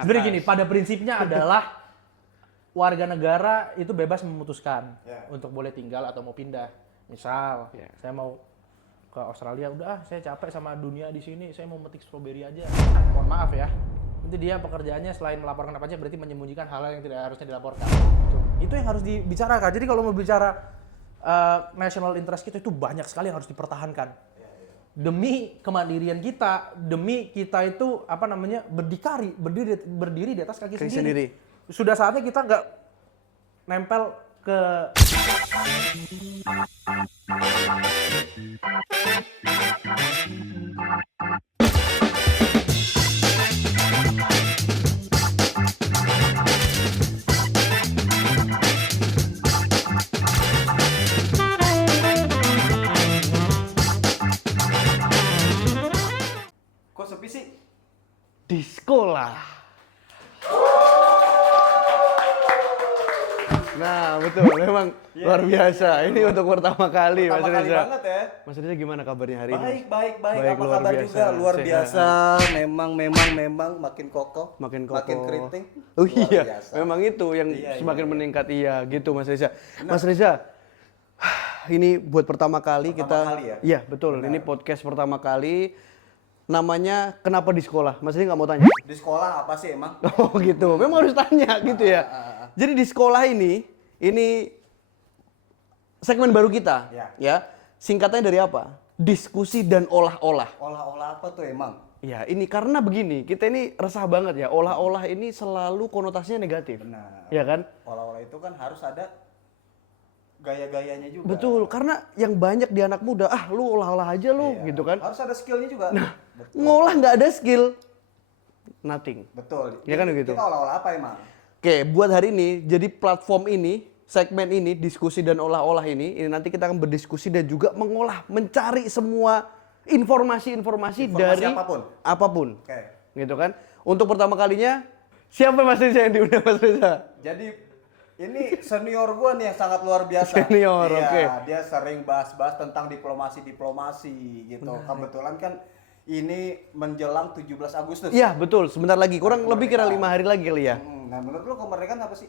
Sebenarnya gini, pada prinsipnya adalah warga negara itu bebas memutuskan untuk boleh tinggal atau mau pindah. Misal, saya mau ke Australia, udah saya capek sama dunia di sini, saya mau metik stroberi aja. Mohon maaf ya, itu dia pekerjaannya selain melaporkan apa aja berarti menyembunyikan hal-hal yang tidak harusnya dilaporkan. Itu yang harus dibicarakan. Jadi kalau mau bicara national interest kita itu banyak sekali yang harus dipertahankan. Demi kemandirian kita, demi kita itu berdiri di atas kaki sendiri. Sudah saatnya kita nggak nempel ke Kok sepi sih? Di sekolah. Nah, betul. Memang luar biasa. Ini untuk pertama kali, Mas Pertama kali Reza. banget ya. Mas Reza gimana kabarnya hari ini? Baik. Baik, Apa luar kabar biasa. juga? Luar Sehat. biasa. Memang makin kokoh. Makin kokoh. Makin keriting. Oh Luar iya, biasa. memang itu yang Iya, semakin iya. meningkat. Iya, gitu Mas Reza. Mas Reza, ini buat pertama kali Pertama kali ya? Iya, betul. Ini podcast pertama kali. Namanya Kenapa di Sekolah? Mas Reza nggak mau tanya? Di sekolah apa sih emang? Oh gitu, memang harus tanya gitu ya. Jadi di sekolah ini segmen baru kita, ya. Singkatnya dari apa? Diskusi dan olah-olah. Olah-olah apa tuh emang? Ya, ini karena begini, kita ini resah banget ya. Olah-olah ini selalu konotasinya negatif. Benar. Ya kan? Olah-olah itu kan harus ada gaya-gayanya juga. Betul, karena yang banyak di anak muda, lu olah-olah aja lu, Iya. gitu kan. Harus ada skillnya juga. Betul. Ngolah nggak ada skill, nothing. Betul. Ya kan begitu? Kita olah-olah apa emang? Oke, buat hari ini, jadi platform ini, segmen ini, diskusi dan olah-olah ini nanti kita akan berdiskusi dan juga mengolah, mencari semua informasi dari apapun. Oke. Gitu kan. Untuk pertama kalinya, siapa Mas Reza yang diundang Mas Reza? Jadi ini senior gua nih yang sangat luar biasa. Senior, Iya, oke. Dia sering bahas-bahas tentang diplomasi gitu. Kebetulan kan ini menjelang 17 Agustus. Iya, betul. Sebentar lagi, kurang lebih kira 5 hari lagi kali ya. Nah, menurut lu kemerdekaan apa sih?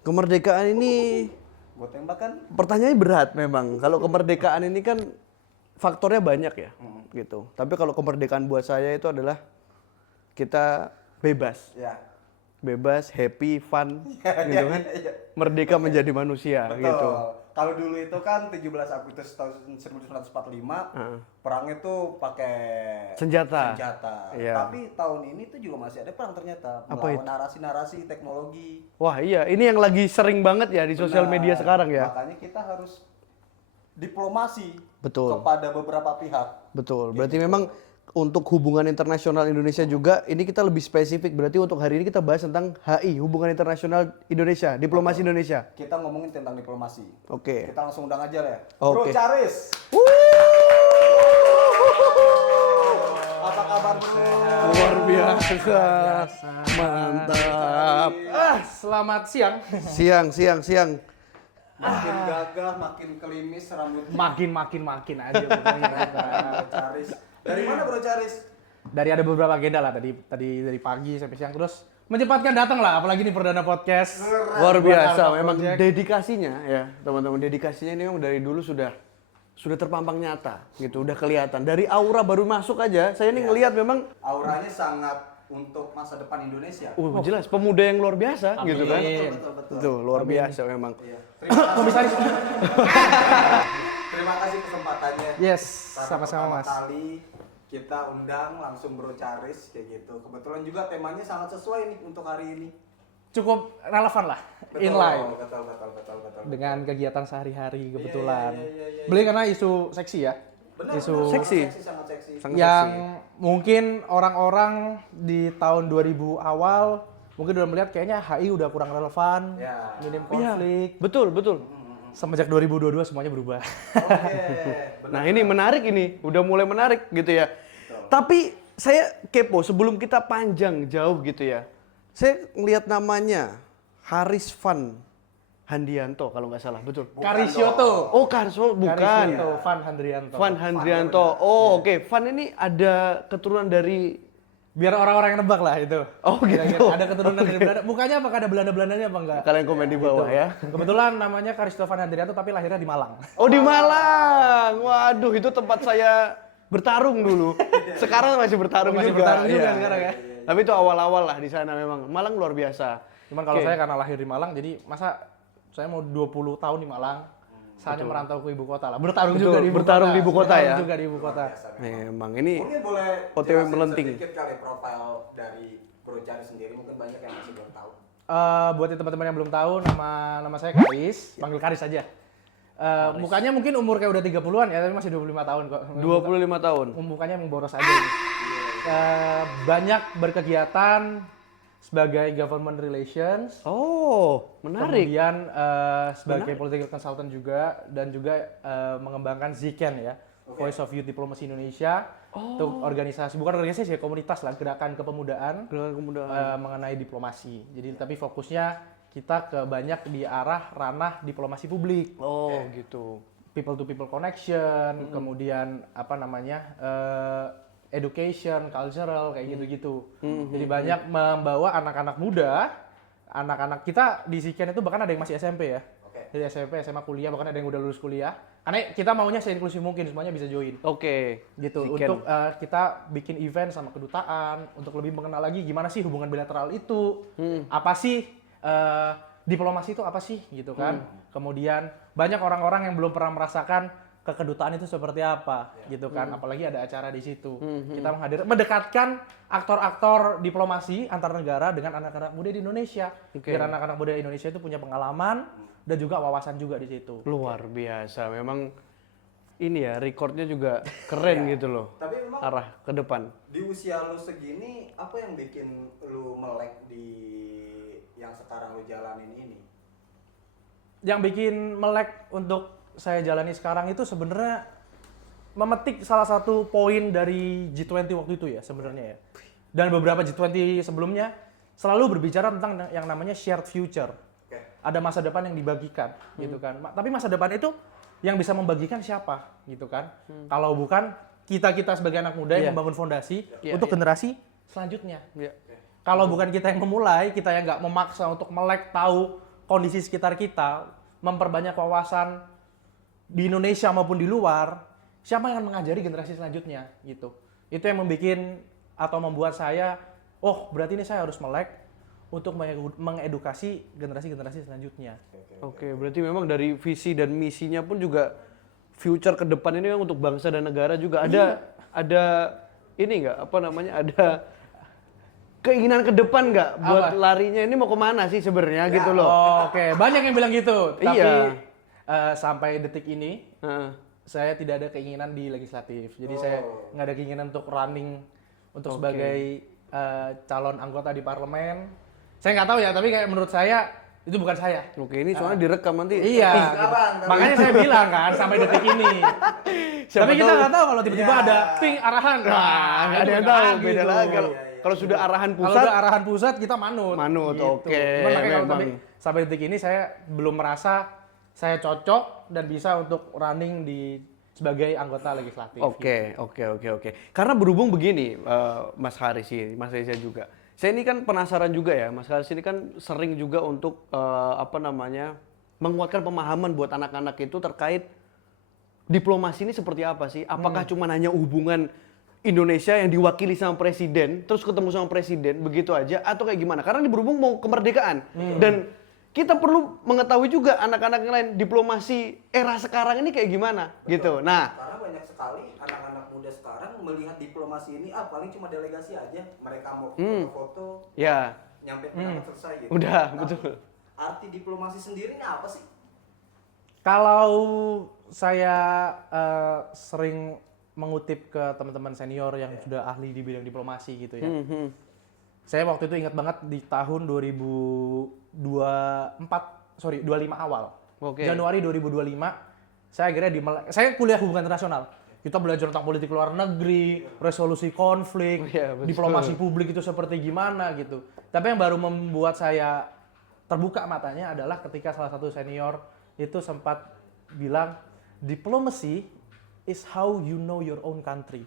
Kemerdekaan ini Gua tembak kan? pertanyaannya berat memang. Kalau kemerdekaan ini kan faktornya banyak ya, gitu. Tapi kalau kemerdekaan buat saya itu adalah kita bebas. Ya. Bebas, happy, fun, gitu kan. Merdeka menjadi manusia, Betul. gitu. Kalau dulu itu kan 17 Agustus tahun 1945, perangnya tuh pakai Senjata. Iya. Tapi tahun ini tuh juga masih ada perang ternyata. Apa Melawan itu? narasi-narasi teknologi. Wah iya, ini yang lagi sering banget ya di sosial media Benar. sekarang ya. Makanya kita harus diplomasi Betul. kepada beberapa pihak. Betul, berarti memang untuk hubungan internasional Indonesia juga, ini kita lebih spesifik. Berarti untuk hari ini kita bahas tentang HI, Hubungan Internasional Indonesia, Diplomasi Indonesia. Kita ngomongin tentang diplomasi. Oke. Kita langsung undang aja lah ya. Oke. Bro Charis. Apa kabar bro? Luar biasa. Mantap. selamat siang. Siang. Makin gagah, makin kelimis rambut. Makin aja pokoknya kita. Bro Charis. Dari mana Bro Charis? Dari ada beberapa agenda lah tadi dari pagi sampai siang terus menyempatkan datang lah, apalagi nih perdana podcast. Luar Buat biasa, Alpha memang Project. dedikasinya ya teman-teman. Dedikasinya ini memang dari dulu sudah terpampang nyata gitu, udah kelihatan. Dari aura baru masuk aja, saya ini ngelihat memang Auranya sangat untuk masa depan Indonesia. jelas pemuda yang luar biasa gitu kan. Amin. Betul. Tuh, luar biasa memang. Iya. Terima kasih. Komisaris. Terima kasih kesempatannya. Yes, Karena sama-sama pertama Mas. kali kita undang langsung Bro Charis kayak gitu. Kebetulan juga temanya sangat sesuai nih untuk hari ini. Cukup relevan lah, Betul, inline Betul. dengan kegiatan sehari-hari kebetulan. Iya. Beli karena isu seksi ya. Benar, Isu benar, Seksi. sangat seksi. Sangat yang seksi. mungkin orang-orang di tahun 2000 awal mungkin udah melihat kayaknya HI udah kurang relevan, Ya. minim Iya, konflik. betul. Semenjak 2022 semuanya berubah. Oke. Nah ini menarik ini, udah mulai menarik gitu ya. Tapi saya kepo sebelum kita panjang jauh gitu ya. Saya ngelihat namanya Haris Van Handianto kalau nggak salah, betul. Karisyoto. Oh Karso, bukan. Karisyoto, Van Handrianto. Van Handrianto. Oh oke, Van ini ada keturunan dari Biar orang-orang yang nebak lah itu. Oh gitu. Kira-kira ada keturunan dari Belanda. Mukanya apakah ada Belanda-Belandanya apa enggak? Kalian komen di bawah ya. Kebetulan namanya Karistovan Hadrianto tapi lahirnya di Malang. Oh di Malang. Waduh, itu tempat saya bertarung dulu. Sekarang masih bertarung Masih juga. bertarung juga Iya. sekarang ya. Tapi itu awal-awal lah di sana memang. Malang luar biasa. Cuman kalau Oke. saya karena lahir di Malang, jadi masa saya mau 20 tahun di Malang, saatnya merantau ke ibu kota lah. Bertarung Betul, juga di ibu bertarung kota. di ibu kota ya. Bertarung juga di ibu kota. Memang ini Mungkin boleh OTW jelasin melenting. sedikit kali profil dari Bro Jari sendiri, mungkin banyak yang masih belum tahu. Buat teman-teman yang belum tahu, nama saya Karis, panggil Karis aja. Mukanya mungkin umur kayak udah 30-an ya, tapi masih 25 tahun kok. 25 tahun. Mukanya emang boros aja. Gitu. Banyak berkegiatan sebagai government relations. Oh, menarik. Kemudian sebagai political consultant juga dan juga mengembangkan Ziken ya, Voice of Youth Diplomacy Indonesia. Untuk organisasi, bukan organisasi ya, komunitas lah, gerakan kepemudaan Gerakan kepemudaan. mengenai diplomasi. Jadi tapi fokusnya kita ke banyak di arah ranah diplomasi publik. Oh, gitu. People to people connection, kemudian apa namanya? Education, cultural kayak gitu-gitu. Jadi banyak membawa anak-anak muda, anak-anak kita di Ziken itu bahkan ada yang masih SMP ya. Dari SMP, SMA, kuliah, bahkan ada yang udah lulus kuliah. Karena kita maunya seinklusif mungkin, semuanya bisa join. Oke. Gitu. Ziken. Untuk kita bikin event sama kedutaan, untuk lebih mengenal lagi gimana sih hubungan bilateral itu. Apa sih diplomasi itu apa sih gitu kan. Kemudian banyak orang-orang yang belum pernah merasakan kedutaan itu seperti apa gitu kan. Apalagi ada acara di situ. Kita mendekatkan aktor-aktor diplomasi antar negara dengan anak-anak muda di Indonesia. Oke. Biar anak-anak muda Indonesia itu punya pengalaman dan juga wawasan juga di situ. Luar biasa. Memang ini ya, recordnya juga keren gitu loh. Tapi memang Arah ke depan. di usia lu segini, apa yang bikin lu melek di yang sekarang lu jalanin ini? Yang bikin melek untuk saya jalani sekarang itu sebenarnya memetik salah satu poin dari G20 waktu itu ya sebenarnya ya. Dan beberapa G20 sebelumnya selalu berbicara tentang yang namanya shared future. Ada masa depan yang dibagikan gitu kan. Tapi masa depan itu yang bisa membagikan siapa gitu kan. Kalau bukan kita sebagai anak muda yang membangun fondasi untuk generasi selanjutnya. Kalau bukan kita yang memulai, kita yang nggak memaksa untuk melek tahu kondisi sekitar kita, memperbanyak wawasan di Indonesia maupun di luar, siapa yang akan mengajari generasi selanjutnya gitu. Itu yang membuat saya, oh berarti ini saya harus melek untuk mengedukasi generasi-generasi selanjutnya. Oke, berarti memang dari visi dan misinya pun juga future ke depan ini memang untuk bangsa dan negara juga ada ini nggak apa namanya ada keinginan ke depan nggak buat larinya ini mau kemana sih sebenarnya gitu loh. Oke, banyak yang bilang gitu. Tapi Iya. Sampai detik ini Heeh. saya tidak ada keinginan di legislatif. Jadi saya nggak ada keinginan untuk running untuk sebagai calon anggota di parlemen. Saya nggak tahu ya, tapi kayak menurut saya itu bukan saya. Oke, ini soalnya direkam nanti. Iya, gitu. Makanya saya bilang kan sampai detik ini. Tapi kita nggak tahu kalau tiba-tiba ada ping arahan. Nah, nggak ada itu yang beda tahu, lagi beda tuh. lagi. Kalau sudah arahan Kalau pusat, udah arahan pusat kita manut. Manut, oke, Cuman makanya kalau memang. sampai detik ini saya belum merasa saya cocok dan bisa untuk running sebagai anggota legislatif. Oke. Karena berhubung begini, Mas Haris ini, Mas Reza juga. Saya ini kan penasaran juga ya, Mas Haris ini kan sering juga untuk menguatkan pemahaman buat anak-anak itu terkait diplomasi ini seperti apa sih? Apakah cuma hanya hubungan Indonesia yang diwakili sama presiden, terus ketemu sama presiden begitu aja, atau kayak gimana? Karena ini berhubung mau kemerdekaan dan kita perlu mengetahui juga anak-anak yang lain diplomasi era sekarang ini kayak gimana gitu. Nah, Karena banyak sekali anak-anak muda sekarang melihat diplomasi ini paling cuma delegasi aja. Mereka mau foto-foto, ya nyampe pendapat selesai gitu. udah Tapi betul. arti diplomasi sendiri ini apa sih? Kalau saya sering mengutip ke teman-teman senior yang sudah ahli di bidang diplomasi gitu ya. Saya waktu itu ingat banget di tahun 25 awal. Oke. Januari 2025 saya akhirnya saya kuliah hubungan internasional. Kita belajar tentang politik luar negeri, resolusi konflik, Iya, betul. diplomasi publik itu seperti gimana gitu. Tapi yang baru membuat saya terbuka matanya adalah ketika salah satu senior itu sempat bilang diplomacy is how you know your own country.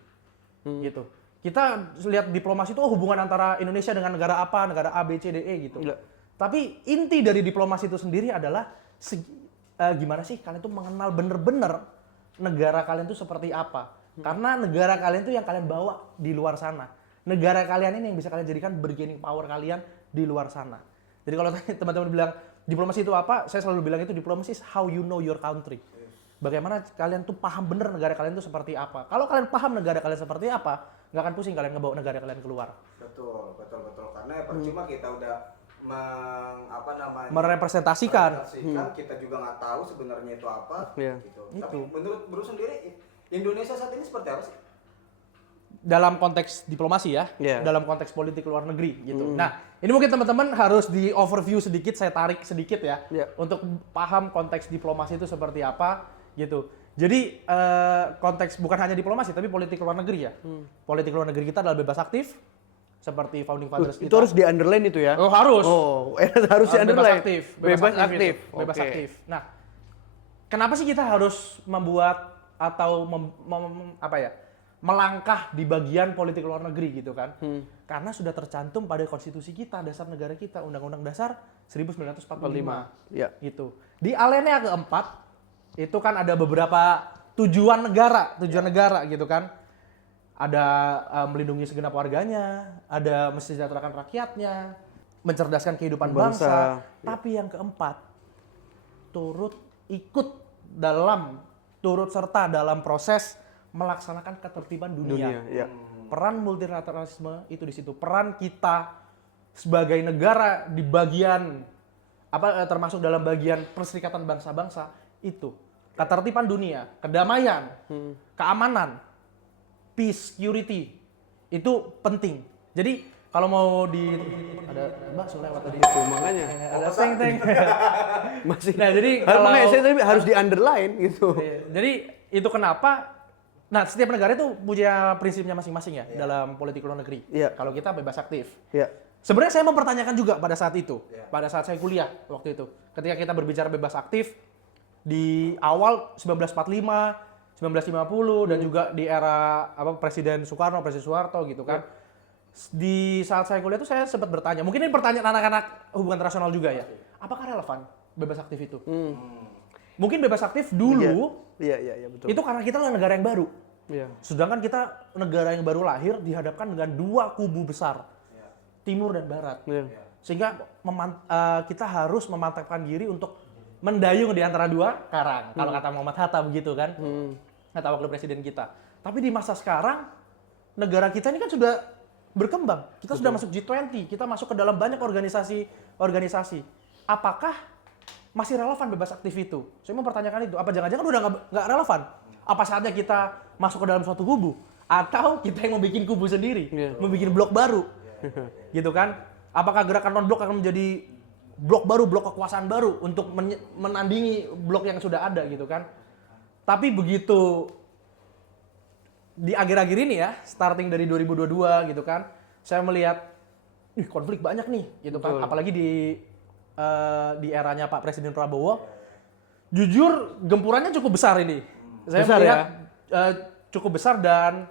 Gitu. Kita lihat diplomasi itu hubungan antara Indonesia dengan negara apa, negara A, B, C, D, E gitu. Enggak. Tapi inti dari diplomasi itu sendiri adalah gimana sih kalian tuh mengenal bener-bener negara kalian tuh seperti apa. Karena negara kalian tuh yang kalian bawa di luar sana. Negara kalian ini yang bisa kalian jadikan bargaining power kalian di luar sana. Jadi kalau teman-teman bilang diplomasi itu apa, saya selalu bilang itu diplomasi is how you know your country. Bagaimana kalian tuh paham bener negara kalian tuh seperti apa. Kalau kalian paham negara kalian seperti apa, nggak akan pusing kalian ngebawa negara kalian keluar. Betul. Karena percuma kita udah merepresentasikan. Kita juga nggak tahu sebenarnya itu apa. Gitu. Itu. Tapi menurut Bro sendiri, Indonesia saat ini seperti apa sih? Dalam konteks diplomasi ya, dalam konteks politik luar negeri gitu. Nah, ini mungkin teman-teman harus di overview sedikit, saya tarik sedikit ya, untuk paham konteks diplomasi itu seperti apa gitu. Jadi konteks bukan hanya diplomasi, tapi politik luar negeri ya. Politik luar negeri kita adalah bebas aktif, seperti founding fathers kita. Itu harus di underline itu ya? Oh harus. Oh, harus di underline. Bebas aktif. Bebas aktif. Nah, kenapa sih kita harus membuat atau melangkah di bagian politik luar negeri gitu kan? Karena sudah tercantum pada konstitusi kita, dasar negara kita, Undang-Undang Dasar 1945. Ya. Gitu. Di alinea keempat itu kan ada beberapa tujuan negara gitu kan? Ada melindungi segenap warganya, ada mensejahterakan rakyatnya, mencerdaskan kehidupan bangsa. Tapi yang keempat, turut serta dalam proses melaksanakan ketertiban dunia. Peran multilateralisme itu di situ. Peran kita sebagai negara di bagian termasuk dalam bagian Perserikatan Bangsa-Bangsa itu. Ketertiban dunia, kedamaian, keamanan, peace, security itu penting. Jadi kalau mau ada bakso lewat tadi itu makanya ada teng. Masih. Nah, jadi makanya saya tadi harus di underline gitu. Jadi itu kenapa setiap negara itu punya prinsipnya masing-masing ya dalam politik luar negeri. Kalau kita bebas aktif. Sebenarnya saya mempertanyakan juga pada saat itu, pada saat saya kuliah waktu itu. Ketika kita berbicara bebas aktif di awal 1945, 1950 dan juga di era Presiden Soekarno, Presiden Soeharto gitu kan. Di saat saya kuliah itu saya sempat bertanya, mungkin ini pertanyaan anak-anak hubungan internasional juga ya. Apakah relevan bebas aktif itu? Mungkin bebas aktif dulu betul. itu karena kita adalah negara yang baru. Sedangkan kita negara yang baru lahir dihadapkan dengan dua kubu besar, timur dan barat. Sehingga kita harus memantapkan diri untuk mendayung di antara dua karang. Kalau kata Muhammad Hatta begitu kan, kata wakil presiden kita. Tapi di masa sekarang, negara kita ini kan sudah berkembang. Kita sudah masuk G20, kita masuk ke dalam banyak organisasi. Apakah masih relevan bebas aktif itu? Saya mau pertanyakan itu. Apa jangan-jangan udah nggak relevan? Apa saatnya kita masuk ke dalam suatu kubu? Atau kita yang membuat kubu sendiri? Membuat blok baru? Gitu kan? Apakah gerakan non-blok akan menjadi blok baru, blok kekuasaan baru untuk menandingi blok yang sudah ada gitu kan? Tapi begitu di akhir-akhir ini ya, starting dari 2022 gitu kan, saya melihat konflik banyak nih gitu kan, apalagi di eranya Pak Presiden Prabowo. Jujur gempurannya cukup besar ini. Saya melihat cukup besar dan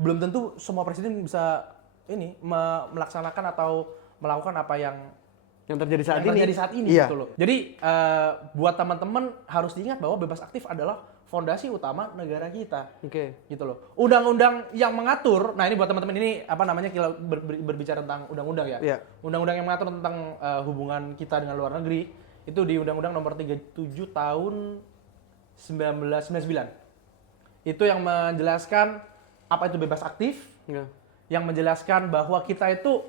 belum tentu semua presiden bisa melaksanakan atau melakukan apa yang terjadi saat ini gitu loh. Jadi buat teman-teman harus diingat bahwa bebas aktif adalah fondasi utama negara kita. Gitu loh. Undang-undang yang mengatur, nah ini buat teman-teman ini kita berbicara tentang undang-undang ya. Undang-undang yang mengatur tentang hubungan kita dengan luar negeri itu di Undang-Undang Nomor 37 Tahun 1999. Itu yang menjelaskan apa itu bebas aktif, yang menjelaskan bahwa kita itu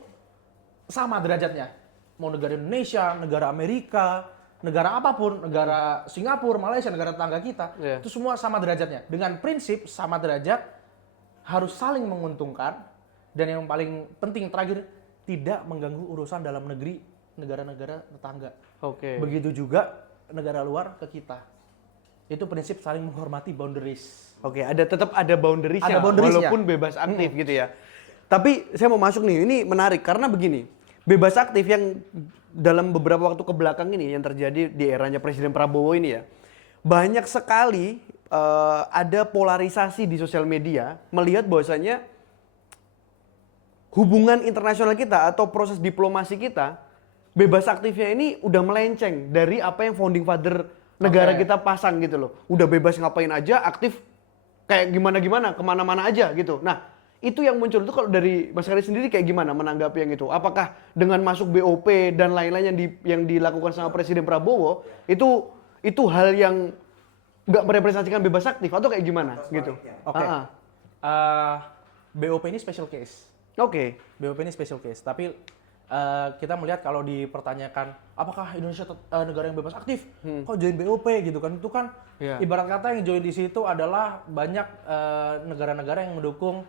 sama derajatnya. Mau negara Indonesia, negara Amerika, negara apapun, negara Singapura, Malaysia, negara tetangga kita, itu semua sama derajatnya. Dengan prinsip sama derajat, harus saling menguntungkan, dan yang paling penting terakhir, tidak mengganggu urusan dalam negeri negara-negara tetangga. Begitu juga negara luar ke kita. Itu prinsip saling menghormati boundaries. Tetap ada boundaries-nya, walaupun bebas aktif gitu ya. Tapi saya mau masuk nih, ini menarik karena begini, bebas aktif yang dalam beberapa waktu ke belakang ini yang terjadi di eranya Presiden Prabowo ini ya, banyak sekali ada polarisasi di sosial media melihat bahwasanya hubungan internasional kita atau proses diplomasi kita bebas aktifnya ini udah melenceng dari apa yang founding father negara kita pasang gitu loh. Udah bebas ngapain aja, aktif kayak gimana-gimana, kemana-mana aja gitu. Nah, itu yang muncul itu kalau dari Mas Haris sendiri kayak gimana menanggapi yang itu? Apakah dengan masuk BOP dan lain-lain yang dilakukan sama Presiden Prabowo itu hal yang nggak merepresentasikan bebas aktif atau kayak gimana gitu? Oke. BOP ini special case. Oke. BOP ini special case. Tapi kita melihat kalau dipertanyakan apakah Indonesia negara yang bebas aktif, kok join BOP gitu kan? Itu kan ibarat kata yang join di situ adalah banyak negara-negara yang mendukung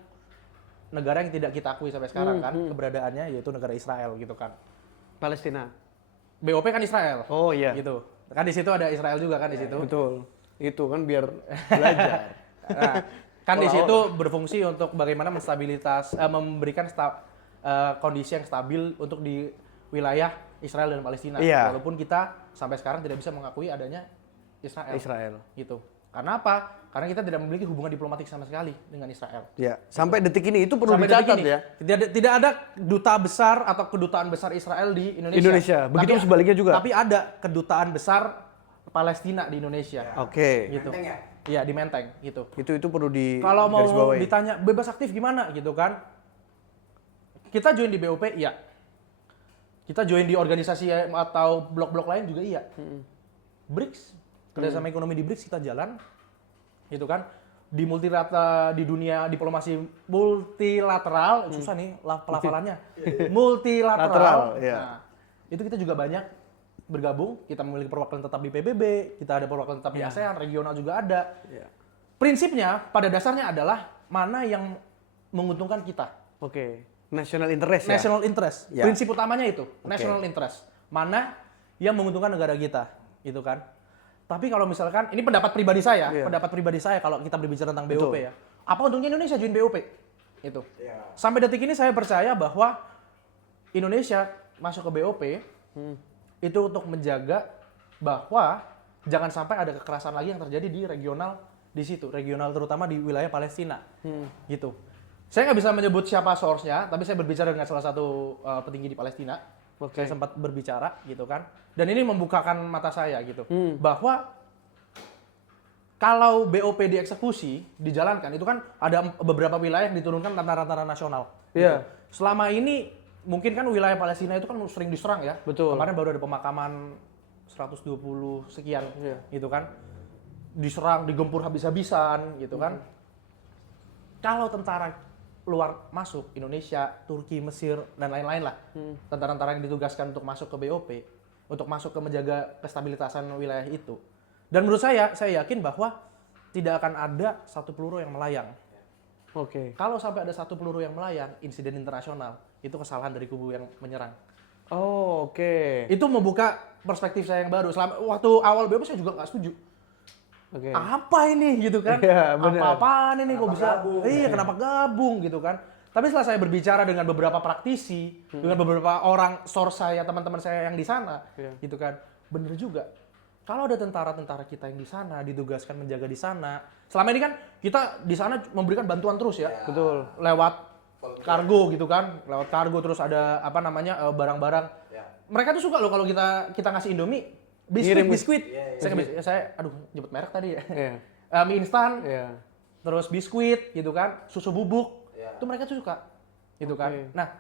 negara yang tidak kita akui sampai sekarang kan keberadaannya, yaitu negara Israel gitu kan. Palestina. BOP kan Israel. Oh iya. Gitu. Kan di situ ada Israel juga kan di situ. Betul. Itu kan biar belajar. Nah, kan di situ berfungsi untuk bagaimana memberikan kondisi yang stabil untuk di wilayah Israel dan Palestina. Iya. Walaupun kita sampai sekarang tidak bisa mengakui adanya Israel. Gitu. Karena apa? Karena kita tidak memiliki hubungan diplomatik sama sekali dengan Israel. Ya, sampai detik ini itu perlu Sampai dicatat detik ini, ya. Tidak ada duta besar atau kedutaan besar Israel di Indonesia. Begitu sebaliknya juga. Tapi ada kedutaan besar Palestina di Indonesia. Oke. Gitu. Menteng ya? Iya, di Menteng gitu. Itu perlu di Kalau mau garisbawahi. ditanya bebas aktif gimana gitu kan? Kita join di BOP, iya. Kita join di organisasi atau blok-blok lain juga iya. BRICS, kerjasama ekonomi di BRICS kita jalan, gitu kan? Di di dunia diplomasi multilateral, susah nih pelafalannya. Multilateral. iya. Nah, itu kita juga banyak bergabung. Kita memiliki perwakilan tetap di PBB, kita ada perwakilan tetap di ASEAN, regional juga ada. Prinsipnya pada dasarnya adalah mana yang menguntungkan kita. Oke. National interest ya. National interest. Ya. Prinsip utamanya itu, national interest. Mana yang menguntungkan negara kita, gitu kan. Tapi kalau misalkan ini pendapat pribadi saya, kalau kita berbicara tentang BOP ya. Apa untungnya Indonesia join BOP? Itu. Sampai detik ini saya percaya bahwa Indonesia masuk ke BOP itu untuk menjaga bahwa jangan sampai ada kekerasan lagi yang terjadi di regional di situ, regional terutama di wilayah Palestina. Gitu. Saya nggak bisa menyebut siapa source-nya, tapi saya berbicara dengan salah satu petinggi di Palestina. Saya sempat berbicara, gitu kan. Dan ini membukakan mata saya, gitu. Bahwa kalau BOP dieksekusi, dijalankan, itu kan ada beberapa wilayah yang diturunkan tentara-tentara nasional. Gitu. Selama ini, mungkin kan wilayah Palestina itu kan sering diserang ya. Betul. Kemarin baru ada pemakaman 120 sekian, gitu kan. Diserang, digempur habis-habisan, gitu kan. Kalau tentara luar masuk, Indonesia, Turki, Mesir, dan lain-lain lah. Tentara-tentara yang ditugaskan untuk masuk ke BOP, untuk masuk ke menjaga kestabilitasan wilayah itu. Dan menurut saya yakin bahwa tidak akan ada satu peluru yang melayang. Oke. Kalau sampai ada satu peluru yang melayang, insiden internasional, itu kesalahan dari kubu yang menyerang. Oh, oke. Itu membuka perspektif saya yang baru. Waktu awal BOP saya juga nggak setuju. Oke. Apa ini gitu kan? Iya, benar. Apa-apaan ini kok bisa? gabung? Iya, kenapa gabung gitu kan? Tapi setelah saya berbicara dengan beberapa praktisi, dengan beberapa orang source saya, teman-teman saya yang di sana, gitu kan, bener juga. Kalau ada tentara-tentara kita yang di sana, ditugaskan menjaga di sana, selama ini kan kita di sana memberikan bantuan terus ya, betul, lewat kargo gitu kan, lewat kargo terus ada apa namanya barang-barang. Mereka tuh suka loh kalau kita ngasih Indomie. Biskuit. Saya aduh nyebut merek tadi ya. Mie instan. Terus biskuit gitu kan, susu bubuk. Itu mereka tuh suka. Gitu kan. Nah,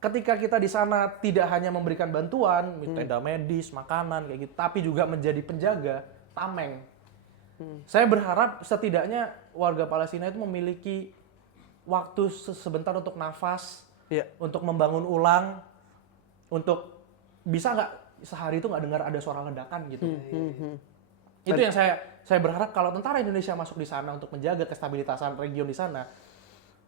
ketika kita di sana tidak hanya memberikan bantuan, tenda medis, makanan kayak gitu, tapi juga menjadi penjaga, tameng. Saya berharap setidaknya warga Palestina itu memiliki waktu sebentar untuk nafas, untuk membangun ulang, untuk bisa nggak sehari itu nggak dengar ada suara ledakan gitu. Itu yang saya berharap kalau tentara Indonesia masuk di sana untuk menjaga kestabilitasan region di sana.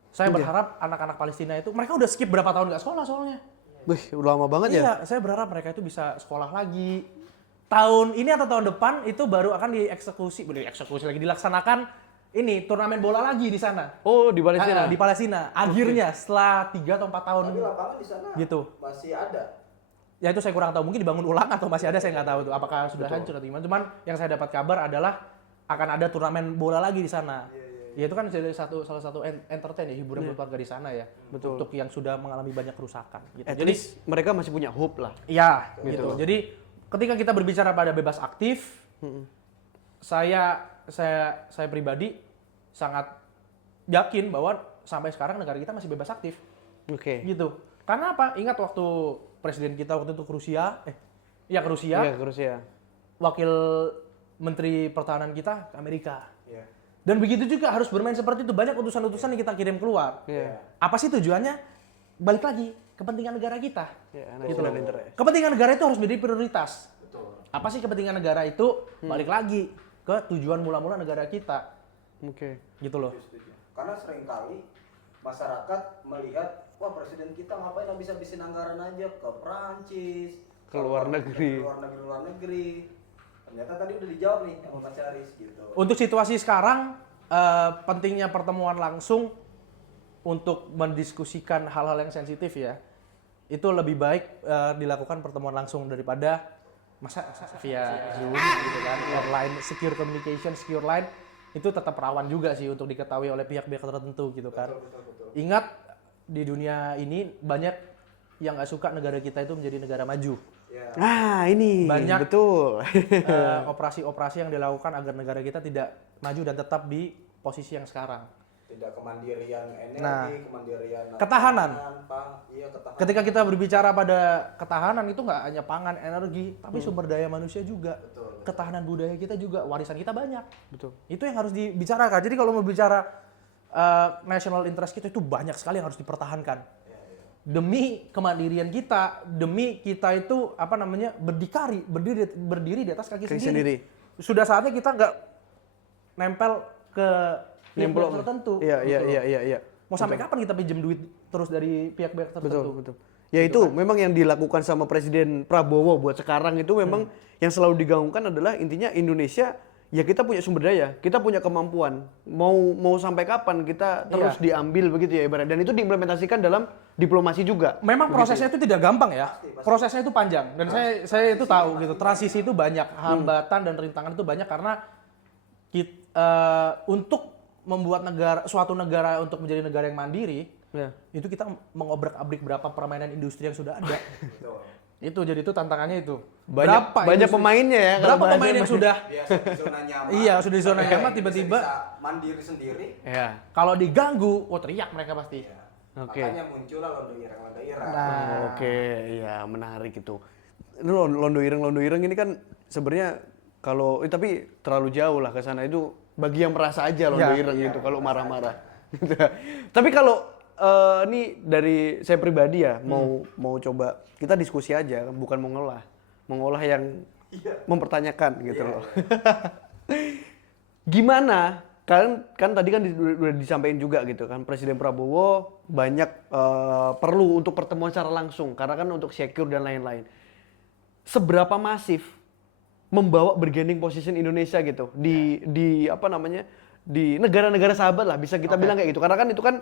Saya berharap anak-anak Palestina itu, mereka udah skip berapa tahun nggak sekolah soalnya. Wih, udah lama banget ya? Iya, saya berharap mereka itu bisa sekolah lagi. Tahun ini atau tahun depan itu baru akan dieksekusi lagi, dilaksanakan ini turnamen bola lagi di sana. Oh, di Palestina? Di Palestina. Akhirnya setelah 3 atau 4 tahun. Tapi lapangan di sana gitu. masih ada. Ya itu saya kurang tahu, mungkin dibangun ulang atau masih ada, saya nggak tahu tuh apakah sudah hancur atau gimana. Cuman yang saya dapat kabar adalah akan ada turnamen bola lagi di sana. Ya itu kan jadi salah satu entertain ya, hiburan buat warga di sana ya. Betul. Untuk yang sudah mengalami banyak kerusakan. Gitu. At least mereka masih punya hope lah. Iya, gitu. Jadi ketika kita berbicara pada bebas aktif, saya pribadi sangat yakin bahwa sampai sekarang negara kita masih bebas aktif. Oke. Gitu. Karena apa? Ingat waktu presiden kita waktu itu ke Rusia, ke Rusia, Iya, ke Rusia. wakil menteri pertahanan kita ke Amerika. Iya. Dan begitu juga harus bermain seperti itu. Banyak utusan-utusan yang kita kirim keluar. Iya. Apa sih tujuannya? Balik lagi, kepentingan negara kita. Iya, Gitu national loh. interest. Kepentingan negara itu harus menjadi prioritas. Betul. Apa sih kepentingan negara itu? Balik lagi ke tujuan mula-mula negara kita. Oke. Gitu loh. Setuju. Karena seringkali masyarakat melihat, wah presiden kita ngapain habis-habisin anggaran aja ke Perancis, Ke luar negeri. ke luar negeri. Ternyata tadi udah dijawab nih sama Pak Charis gitu. Untuk situasi sekarang, pentingnya pertemuan langsung untuk mendiskusikan hal-hal yang sensitif ya, itu lebih baik dilakukan pertemuan langsung daripada masa via Zoom gitu kan, online, secure communication, secure line, itu tetap rawan juga sih untuk diketahui oleh pihak-pihak tertentu gitu kan. Betul. Ingat, di dunia ini banyak yang nggak suka negara kita itu menjadi negara maju. Ya. Nah, ini Banyak. betul. Operasi-operasi yang dilakukan agar negara kita tidak maju dan tetap di posisi yang sekarang. Tidak kemandirian energi, Nah, kemandirian ketahanan. Ketahanan. Ketika kita berbicara pada ketahanan itu nggak hanya pangan, energi, tapi sumber daya manusia juga. Betul. Ketahanan budaya kita juga, warisan kita banyak. Betul. Itu yang harus dibicarakan. Jadi kalau mau bicara national interest kita itu banyak sekali yang harus dipertahankan. Demi kemandirian kita, demi kita itu berdiri di atas kaki sendiri. Sudah saatnya kita nggak nempel ke pihak-pihak tertentu. Iya. Mau sampai kapan kita pinjam duit terus dari pihak-pihak tertentu? Betul. Ya itu memang yang dilakukan sama Presiden Prabowo buat sekarang itu memang yang selalu digaungkan adalah intinya Indonesia ya kita punya sumber daya, kita punya kemampuan. Mau sampai kapan kita terus diambil begitu ya ibarat. Dan itu diimplementasikan dalam diplomasi juga. Memang prosesnya itu tidak gampang ya. Prosesnya itu panjang dan saya itu tahu gitu. Transisi itu banyak hambatan dan rintangan itu banyak karena untuk membuat suatu negara untuk menjadi negara yang mandiri, itu kita mengobrak-abrik berapa permainan industri yang sudah ada. Itu jadi itu tantangannya itu. Banyak pemainnya ya. Berapa pemain yang sudah Biasa di zona nyaman. Iya, sudah di zona nyaman tiba-tiba Bisa mandiri sendiri. Ya. kalau diganggu, teriak mereka pasti. Oke. Makanya muncullah Londo Ireng. Nah, Oke, ya menarik itu. Ini Londo Ireng ini kan sebenarnya kalau tapi terlalu jauh lah ke sana itu bagi yang merasa aja Londo Ireng itu kalau marah-marah. Tapi kalau ini dari saya pribadi ya mau coba kita diskusi aja bukan mengolah yang mempertanyakan gitu loh. Gimana kan tadi kan udah disampaikan juga gitu kan Presiden Prabowo banyak perlu untuk pertemuan secara langsung karena kan untuk secure dan lain-lain. Seberapa masif membawa bargaining position Indonesia gitu di apa namanya di negara-negara sahabat lah bisa kita bilang kayak gitu karena kan itu kan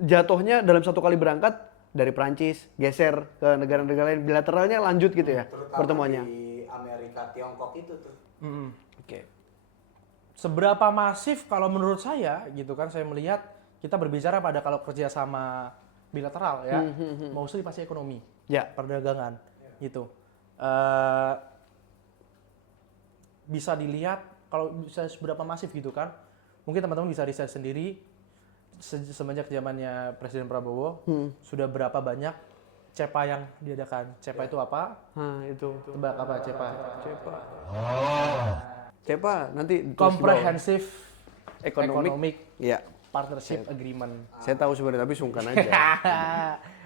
jatuhnya dalam satu kali berangkat dari Prancis geser ke negara-negara lain bilateralnya lanjut gitu ya Terutama pertemuannya. di Amerika Tiongkok itu tuh. Oke. seberapa masif kalau menurut saya gitu kan, saya melihat kita berbicara pada kalau kerjasama bilateral ya, mostly pasti ekonomi, perdagangan gitu. Bisa dilihat kalau bisa seberapa masif gitu kan, mungkin teman-teman bisa riset sendiri semenjak zamannya Presiden Prabowo sudah berapa banyak CEPA yang diadakan. CEPA itu apa? Itu. Tebak apa CEPA? CEPA nanti Comprehensive Economic. Ya. Partnership Agreement. Saya tahu sebenarnya tapi sungkan aja.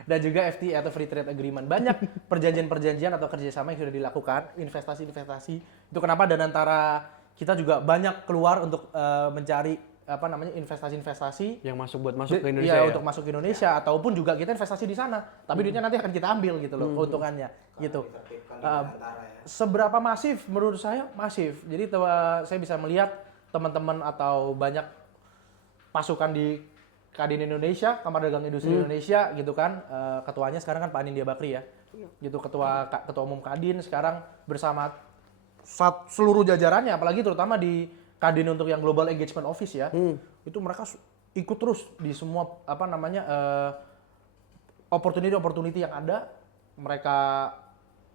Dan juga FTA atau Free Trade Agreement. Banyak perjanjian-perjanjian atau kerjasama yang sudah dilakukan, investasi-investasi. Itu kenapa dan antara kita juga banyak keluar untuk mencari investasi-investasi yang masuk ke Indonesia. Iya, untuk masuk ke Indonesia ataupun juga kita investasi di sana. Tapi duitnya nanti akan kita ambil gitu loh, keuntungannya gitu. Seberapa masif menurut saya masif. Jadi saya bisa melihat teman-teman atau banyak pasukan di Kadin Indonesia, Kamar Dagang Industri Indonesia gitu kan, ketuanya sekarang kan Pak Anindya Bakri ya, gitu ketua umum Kadin sekarang bersama seluruh jajarannya, apalagi terutama di Kadin untuk yang Global Engagement Office ya, itu mereka ikut terus di semua opportunity yang ada, mereka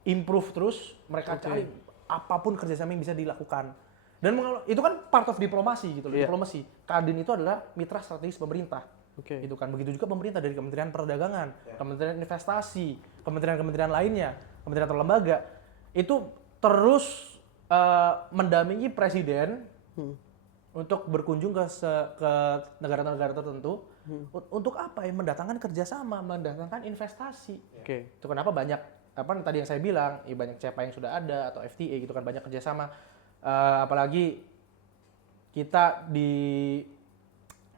improve terus, mereka cari apapun kerjasama yang bisa dilakukan. Dan itu kan part of diplomasi gitu loh, diplomasi. Kadin itu adalah mitra strategis pemerintah. Itu kan begitu juga pemerintah dari Kementerian Perdagangan, Kementerian Investasi, kementerian-kementerian lainnya, kementerian atau lembaga itu terus mendampingi presiden untuk berkunjung ke negara-negara tertentu untuk apa ya, mendatangkan kerjasama, mendatangkan investasi. Itu kenapa banyak tadi yang saya bilang, ya banyak CEPA yang sudah ada atau FTA gitu kan, banyak kerjasama. Apalagi kita di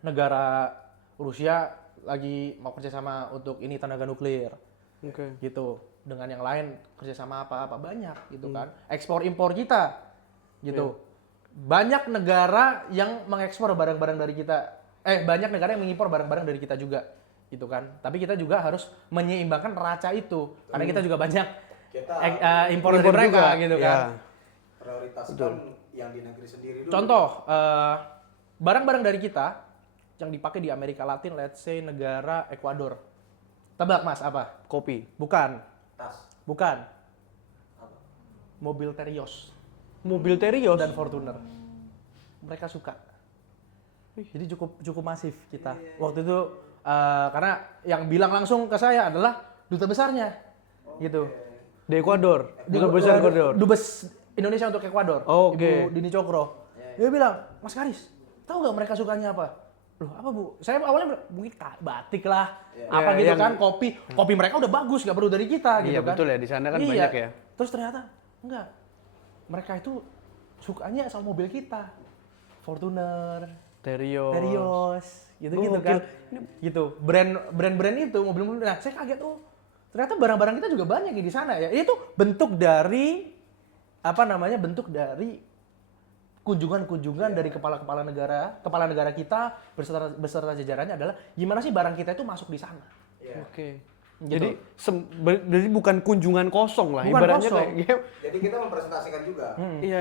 negara Rusia lagi mau kerjasama untuk ini tenaga nuklir, gitu. Dengan yang lain kerjasama apa banyak gitu kan. Ekspor impor kita, gitu. Banyak negara yang mengekspor barang-barang dari kita. Banyak negara yang mengimpor barang-barang dari kita juga, gitu kan. Tapi kita juga harus menyeimbangkan neraca itu, karena kita juga banyak impor dari mereka, gitu kan. Prioritaskan yang di negeri sendiri dulu. Contoh, barang-barang dari kita yang dipakai di Amerika Latin, let's say negara Ekuador. Tebak Mas, apa? Kopi. Bukan. Tas. Bukan. Apa? Mobil Terios Mobil Terios dan Fortuner. Mereka suka. Jadi cukup masif kita. Waktu itu karena yang bilang langsung ke saya adalah duta besarnya. Gitu. di Ekuador. Duta besar Ekuador. Dubes Indonesia untuk Ekuador. Ibu Dini Cokro. Dia bilang, "Mas Karis, tahu nggak mereka sukanya apa?" Loh, apa Bu? Saya awalnya mungkin batik lah, apa gitu kan, kopi mereka udah bagus, nggak perlu dari kita gitu iya, kan. Betul ya, di sana kan banyak ya. Terus ternyata enggak, mereka itu sukanya sama mobil kita, Fortuner, Terios, gitu kan, gitu. Brand itu mobil-mobil. Nah, saya kaget ternyata barang-barang kita juga banyak di sana ya. Itu bentuk dari bentuk dari kunjungan dari kepala negara kita beserta jajarannya adalah gimana sih barang kita itu masuk di sana. Gitu. Jadi bukan kunjungan kosong lah, Bukan ibaratnya kosong. kayak Jadi kita mempresentasikan juga. Iya.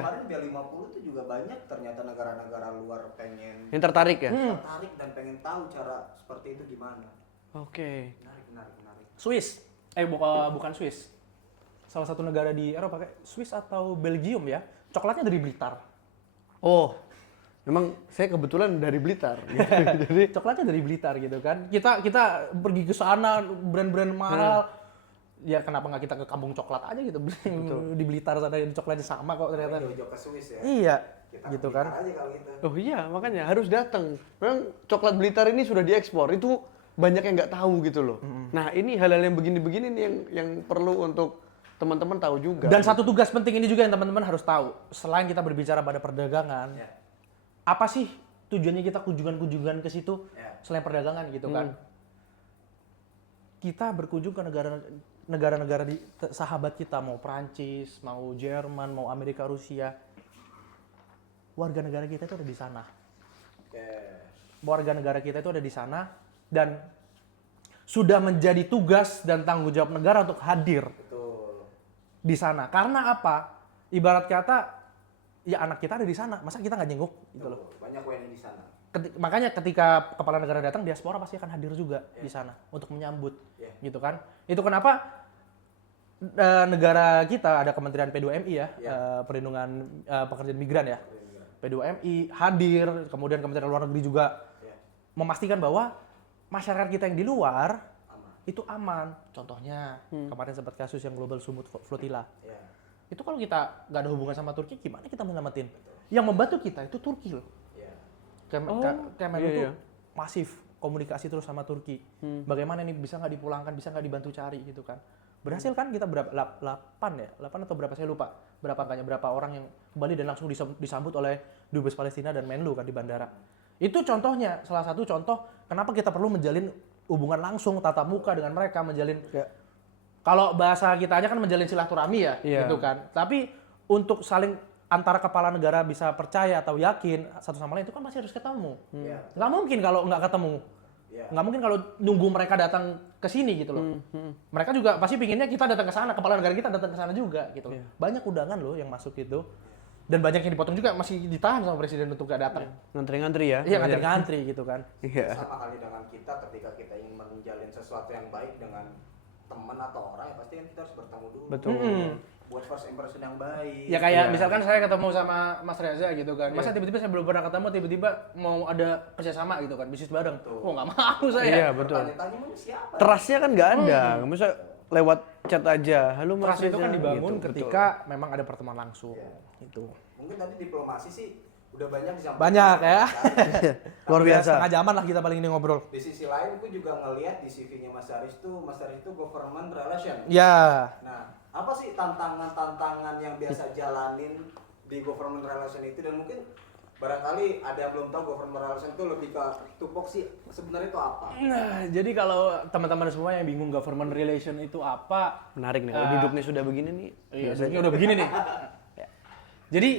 Kemarin B50 itu juga banyak ternyata negara-negara luar pengen Yang tertarik ya? tertarik dan pengen tahu cara seperti itu gimana. Menarik. Swiss, bukan Swiss. Salah satu negara di Eropa kayak Swiss atau Belgium ya. Coklatnya dari Blitar. Oh, memang saya kebetulan dari Blitar. Gitu. Jadi Coklatnya dari Blitar gitu kan. Kita pergi ke sana brand-brand mahal. Ya kenapa nggak kita ke Kampung Coklat aja gitu. Di Blitar sana coklatnya sama kok ternyata. Jauh-jauh ke Swiss ya. Iya, Kita gitu ke kan. Blitar aja kalau gitu. Oh iya, makanya harus datang. Memang coklat Blitar ini sudah diekspor. Itu banyak yang nggak tahu gitu loh. Nah, ini hal-hal yang begini-begini nih yang perlu untuk teman-teman tahu juga. Dan satu tugas penting ini juga yang teman-teman harus tahu. Selain kita berbicara pada perdagangan, apa sih tujuannya kita kunjungan-kunjungan ke situ selain perdagangan gitu kan? Kita berkunjung ke negara-negara di sahabat kita, mau Prancis, mau Jerman, mau Amerika, Rusia. Warga negara kita itu ada di sana. Warga negara kita itu ada di sana dan sudah menjadi tugas dan tanggung jawab negara untuk hadir di sana. Karena apa? Ibarat kata, ya anak kita ada di sana, masa kita nggak jenguk gitu loh. Banyak WNI di sana. Makanya ketika kepala negara datang, diaspora pasti akan hadir juga di sana untuk menyambut, gitu kan? Itu kenapa negara kita ada Kementerian P2MI ya, Perlindungan Pekerjaan Migran ya, P2MI hadir, kemudian Kementerian Luar Negeri juga memastikan bahwa masyarakat kita yang di luar itu aman. Contohnya kemarin sempat kasus yang Global Sumut Flotilla. Itu kalau kita nggak ada hubungan sama Turki, gimana kita menyelamatin? Yang membantu kita itu Turki loh. Kemenlu itu masif komunikasi terus sama Turki. Bagaimana ini bisa nggak dipulangkan, bisa nggak dibantu cari gitu kan? Berhasil kan kita berapa? 8 atau berapa saya lupa. Berapa orang yang kembali dan langsung disambut oleh Dubes Palestina dan Menlu kan di bandara. Itu contohnya, salah satu contoh kenapa kita perlu menjalin hubungan langsung tatap muka dengan mereka, menjalin kalau bahasa kita aja kan menjalin silaturahmi ya, gitu kan. Tapi untuk saling antara kepala negara bisa percaya atau yakin satu sama lain itu kan masih harus ketemu. Nggak mungkin kalau nggak ketemu. Nggak mungkin kalau nunggu mereka datang ke sini gitu loh. Mereka juga pasti pinginnya kita datang ke sana, kepala negara kita datang ke sana juga gitu. Banyak undangan loh yang masuk gitu. Dan banyak yang dipotong juga masih ditahan sama presiden untuk gak datang. Ngantri-ngantri ya? Iya, ngantri-ngantri gitu kan. Iya. Sama kali dengan kita ketika kita ingin menjalin sesuatu yang baik dengan teman atau orang ya pasti kan kita harus bertemu dulu. Betul. Buat first impression yang baik. Ya kayak misalkan saya ketemu sama Mas Reza gitu kan. Masa tiba-tiba saya belum pernah ketemu, tiba-tiba mau ada kerjasama gitu kan, bisnis bareng. Oh nggak mau saya. Iya, betul. Tanya-tanya mana siapa? Trustnya kan nggak ada. Misalnya lewat chat aja. Halo Mas Trust itu Reza, kan dibangun gitu, ketika memang ada pertemuan langsung. Itu. Mungkin tadi diplomasi sih udah banyak disampaikan. Banyak ya. Luar biasa. Setengah jaman lah kita paling ini ngobrol. Di sisi lain, aku juga ngelihat di CV-nya Mas Haris tuh government relation. Ya. Nah, apa sih tantangan-tantangan yang biasa jalanin di government relation itu, dan mungkin barangkali ada yang belum tahu government relation itu lebih ke tupoksi sebenarnya itu apa? Nah, jadi kalau teman-teman semua yang bingung government relation itu apa, Menarik nih, kalau duduknya sudah begini nih. iya, duduknya udah begini nih. Ya. Jadi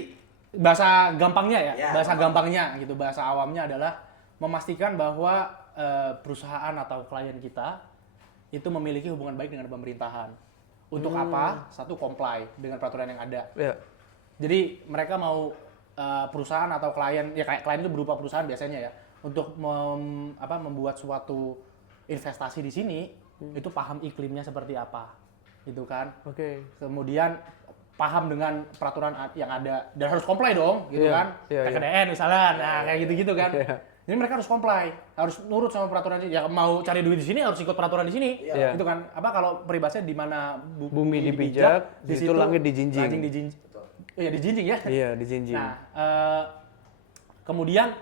bahasa gampangnya Ya, bahasa gampangnya gitu, bahasa awamnya adalah memastikan bahwa perusahaan atau klien kita itu memiliki hubungan baik dengan pemerintahan. Untuk apa? Satu, comply dengan peraturan yang ada. Ya. Jadi mereka mau perusahaan atau klien, ya kayak klien itu berupa perusahaan biasanya ya, untuk membuat suatu investasi di sini, itu paham iklimnya seperti apa, gitu kan? Oke. Kemudian paham dengan peraturan yang ada dan harus comply dong, gitu Iya, kan? iya, TKDN misalnya, nah kayak gitu-gitu kan. Iya. Jadi mereka harus comply, harus nurut sama peraturan ini. Ya mau cari duit di sini harus ikut peraturan di sini, Iya. gitu kan? Apa kalau peribahasanya di mana Bumi dipijak, di situ langit dijinjing. Langit dijinjing. Iya, dijinjing ya. Iya, dijinjing. Nah, kemudian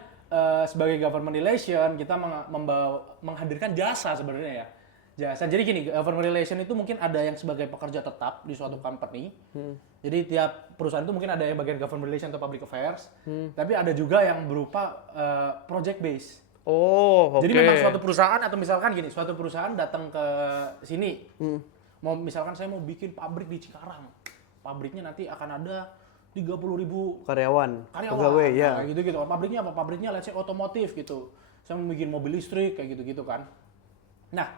sebagai government relation kita menghadirkan jasa sebenarnya ya. Jasa. Jadi gini, government relation itu mungkin ada yang sebagai pekerja tetap di suatu company. Jadi tiap perusahaan itu mungkin ada yang bagian government relation atau public affairs. Tapi ada juga yang berupa project base. Oh, oke. Jadi memang suatu perusahaan atau misalkan gini, suatu perusahaan datang ke sini. Mau misalkan saya mau bikin pabrik di Cikarang. Pabriknya nanti akan ada 30.000 karyawan, pegawai, ya. Nah, gitu-gitu. Pabriknya apa? Pabriknya let's say otomotif gitu. Saya mau bikin mobil listrik kayak gitu-gitu kan. Nah,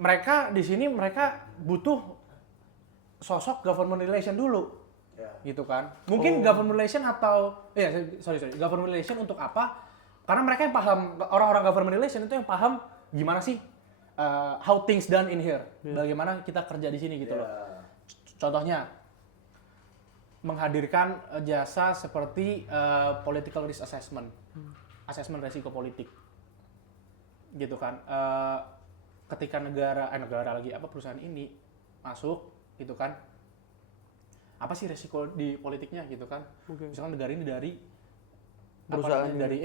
mereka di sini mereka butuh sosok government relation dulu. Ya. Gitu kan. Mungkin government relation atau sorry. Government relation untuk apa? Karena mereka yang paham, orang-orang government relation itu yang paham gimana sih how things done in here. Bagaimana kita kerja di sini gitu loh. Contohnya menghadirkan jasa seperti political risk assessment, asesmen resiko politik, gitu kan. Ketika perusahaan ini masuk, gitu kan, apa sih resiko di politiknya, gitu kan? Misalkan negara ini dari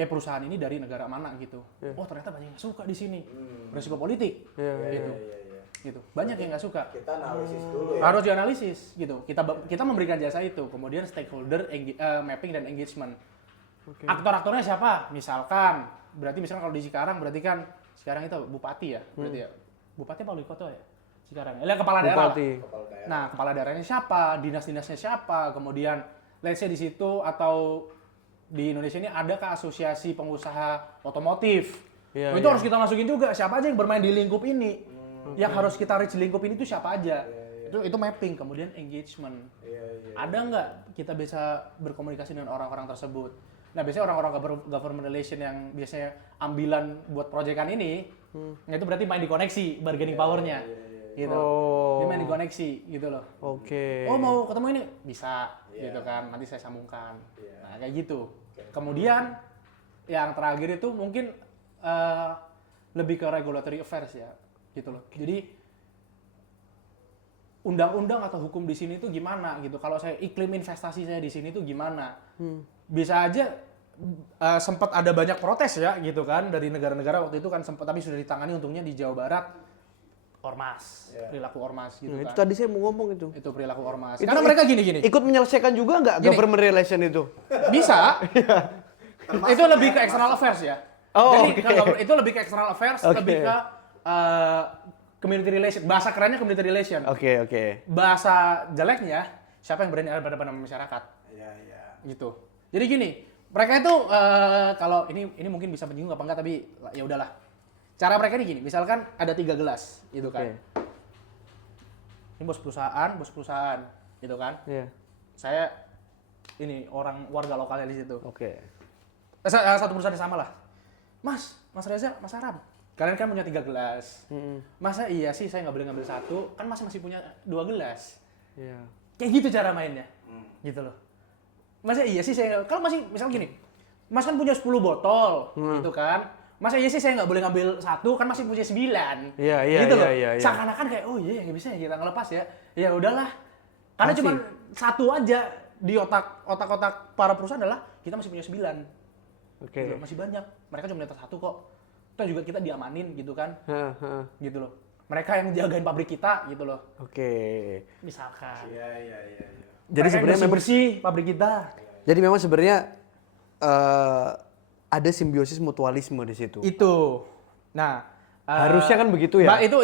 perusahaan ini dari negara mana gitu. Oh ternyata banyak yang suka di sini, resiko politik, gitu. Gitu. Banyak yang nggak suka. Kita analisis dulu ya. Harus dianalisis gitu. Kita memberikan jasa itu. Kemudian stakeholder mapping dan engagement. Aktor-aktornya siapa? Misalkan kalau di Cikarang berarti kan sekarang itu bupati ya, berarti ya. Bupati apa wali kota ya? Cikarang. Kepala daerah. Nah, kepala daerahnya siapa? Dinas-dinasnya siapa? Kemudian let's say di situ atau di Indonesia ini ada ke asosiasi pengusaha otomotif. Itu harus kita masukin juga. Siapa aja yang bermain di lingkup ini? Yang harus kita reach lingkup ini tuh siapa aja? Itu mapping, kemudian engagement. Ada nggak kita bisa berkomunikasi dengan orang-orang tersebut? Nah biasanya orang-orang government relation yang biasanya ambilan buat proyekan ini, itu berarti main di koneksi, bargaining powernya, gitu. Dia main di koneksi, gitu loh. Oke. Oh mau ketemu ini bisa, gitu kan? Nanti saya sambungkan. Nah kayak gitu. Kemudian yang terakhir itu mungkin lebih ke regulatory affairs ya. Gitu loh. Jadi undang-undang atau hukum di sini itu gimana gitu. Kalau saya iklim investasi saya di sini itu gimana? Bisa aja sempat ada banyak protes ya gitu kan dari negara-negara waktu itu kan sempat, tapi sudah ditangani untungnya di Jawa Barat. Ormas, perilaku ormas gitu kan. Itu tadi saya mau ngomong itu. Itu perilaku ormas. Karena mereka gini-gini. Ikut menyelesaikan juga nggak government relation itu? Bisa. Itu lebih ke external affairs ya. Oh, jadi itu lebih ke external affairs, lebih ke community relation. Bahasa kerennya community relation. Oke. Bahasa jeleknya siapa yang berani ada pada masyarakat. Iya. Gitu. Jadi gini, mereka itu kalau ini mungkin bisa menyinggung apa enggak, tapi ya udahlah. Cara mereka ini gini, misalkan ada 3 gelas, gitu kan. Oke. Ini bos perusahaan, gitu kan. Iya. Saya ini orang warga lokalnya di situ. Oke. Satu perusahaan yang sama lah. Mas Reza, Mas Aram, kalian kan punya 3 gelas. Masa iya sih saya nggak boleh ngambil 1? Kan Mas masih punya 2 gelas. Iya. Kayak gitu cara mainnya. Gitu loh. Masa iya sih saya, kalau masih misal gini, Mas kan punya 10 botol, gitu kan. Masa iya sih saya nggak boleh ngambil 1, kan masih punya 9. Iya, gitu loh. iya. Seakan-akan kayak, oh iya nggak bisa ya kita ngelepas ya. Ya udahlah. Karena Pasti. cuma 1 aja di otak-otak para perusahaan adalah kita masih punya 9. Oke. Gitu loh, masih banyak. Mereka cuma minta 1 kok. Toh juga kita diamanin gitu kan. Gitu loh. Mereka yang jagain pabrik kita gitu loh. Oke. Misalkan. Iya. Jadi sebenarnya memang bersih pabrik kita. Jadi memang sebenarnya ada simbiosis mutualisme di situ. Itu. Nah, Harusnya kan begitu ya? Mbak, itu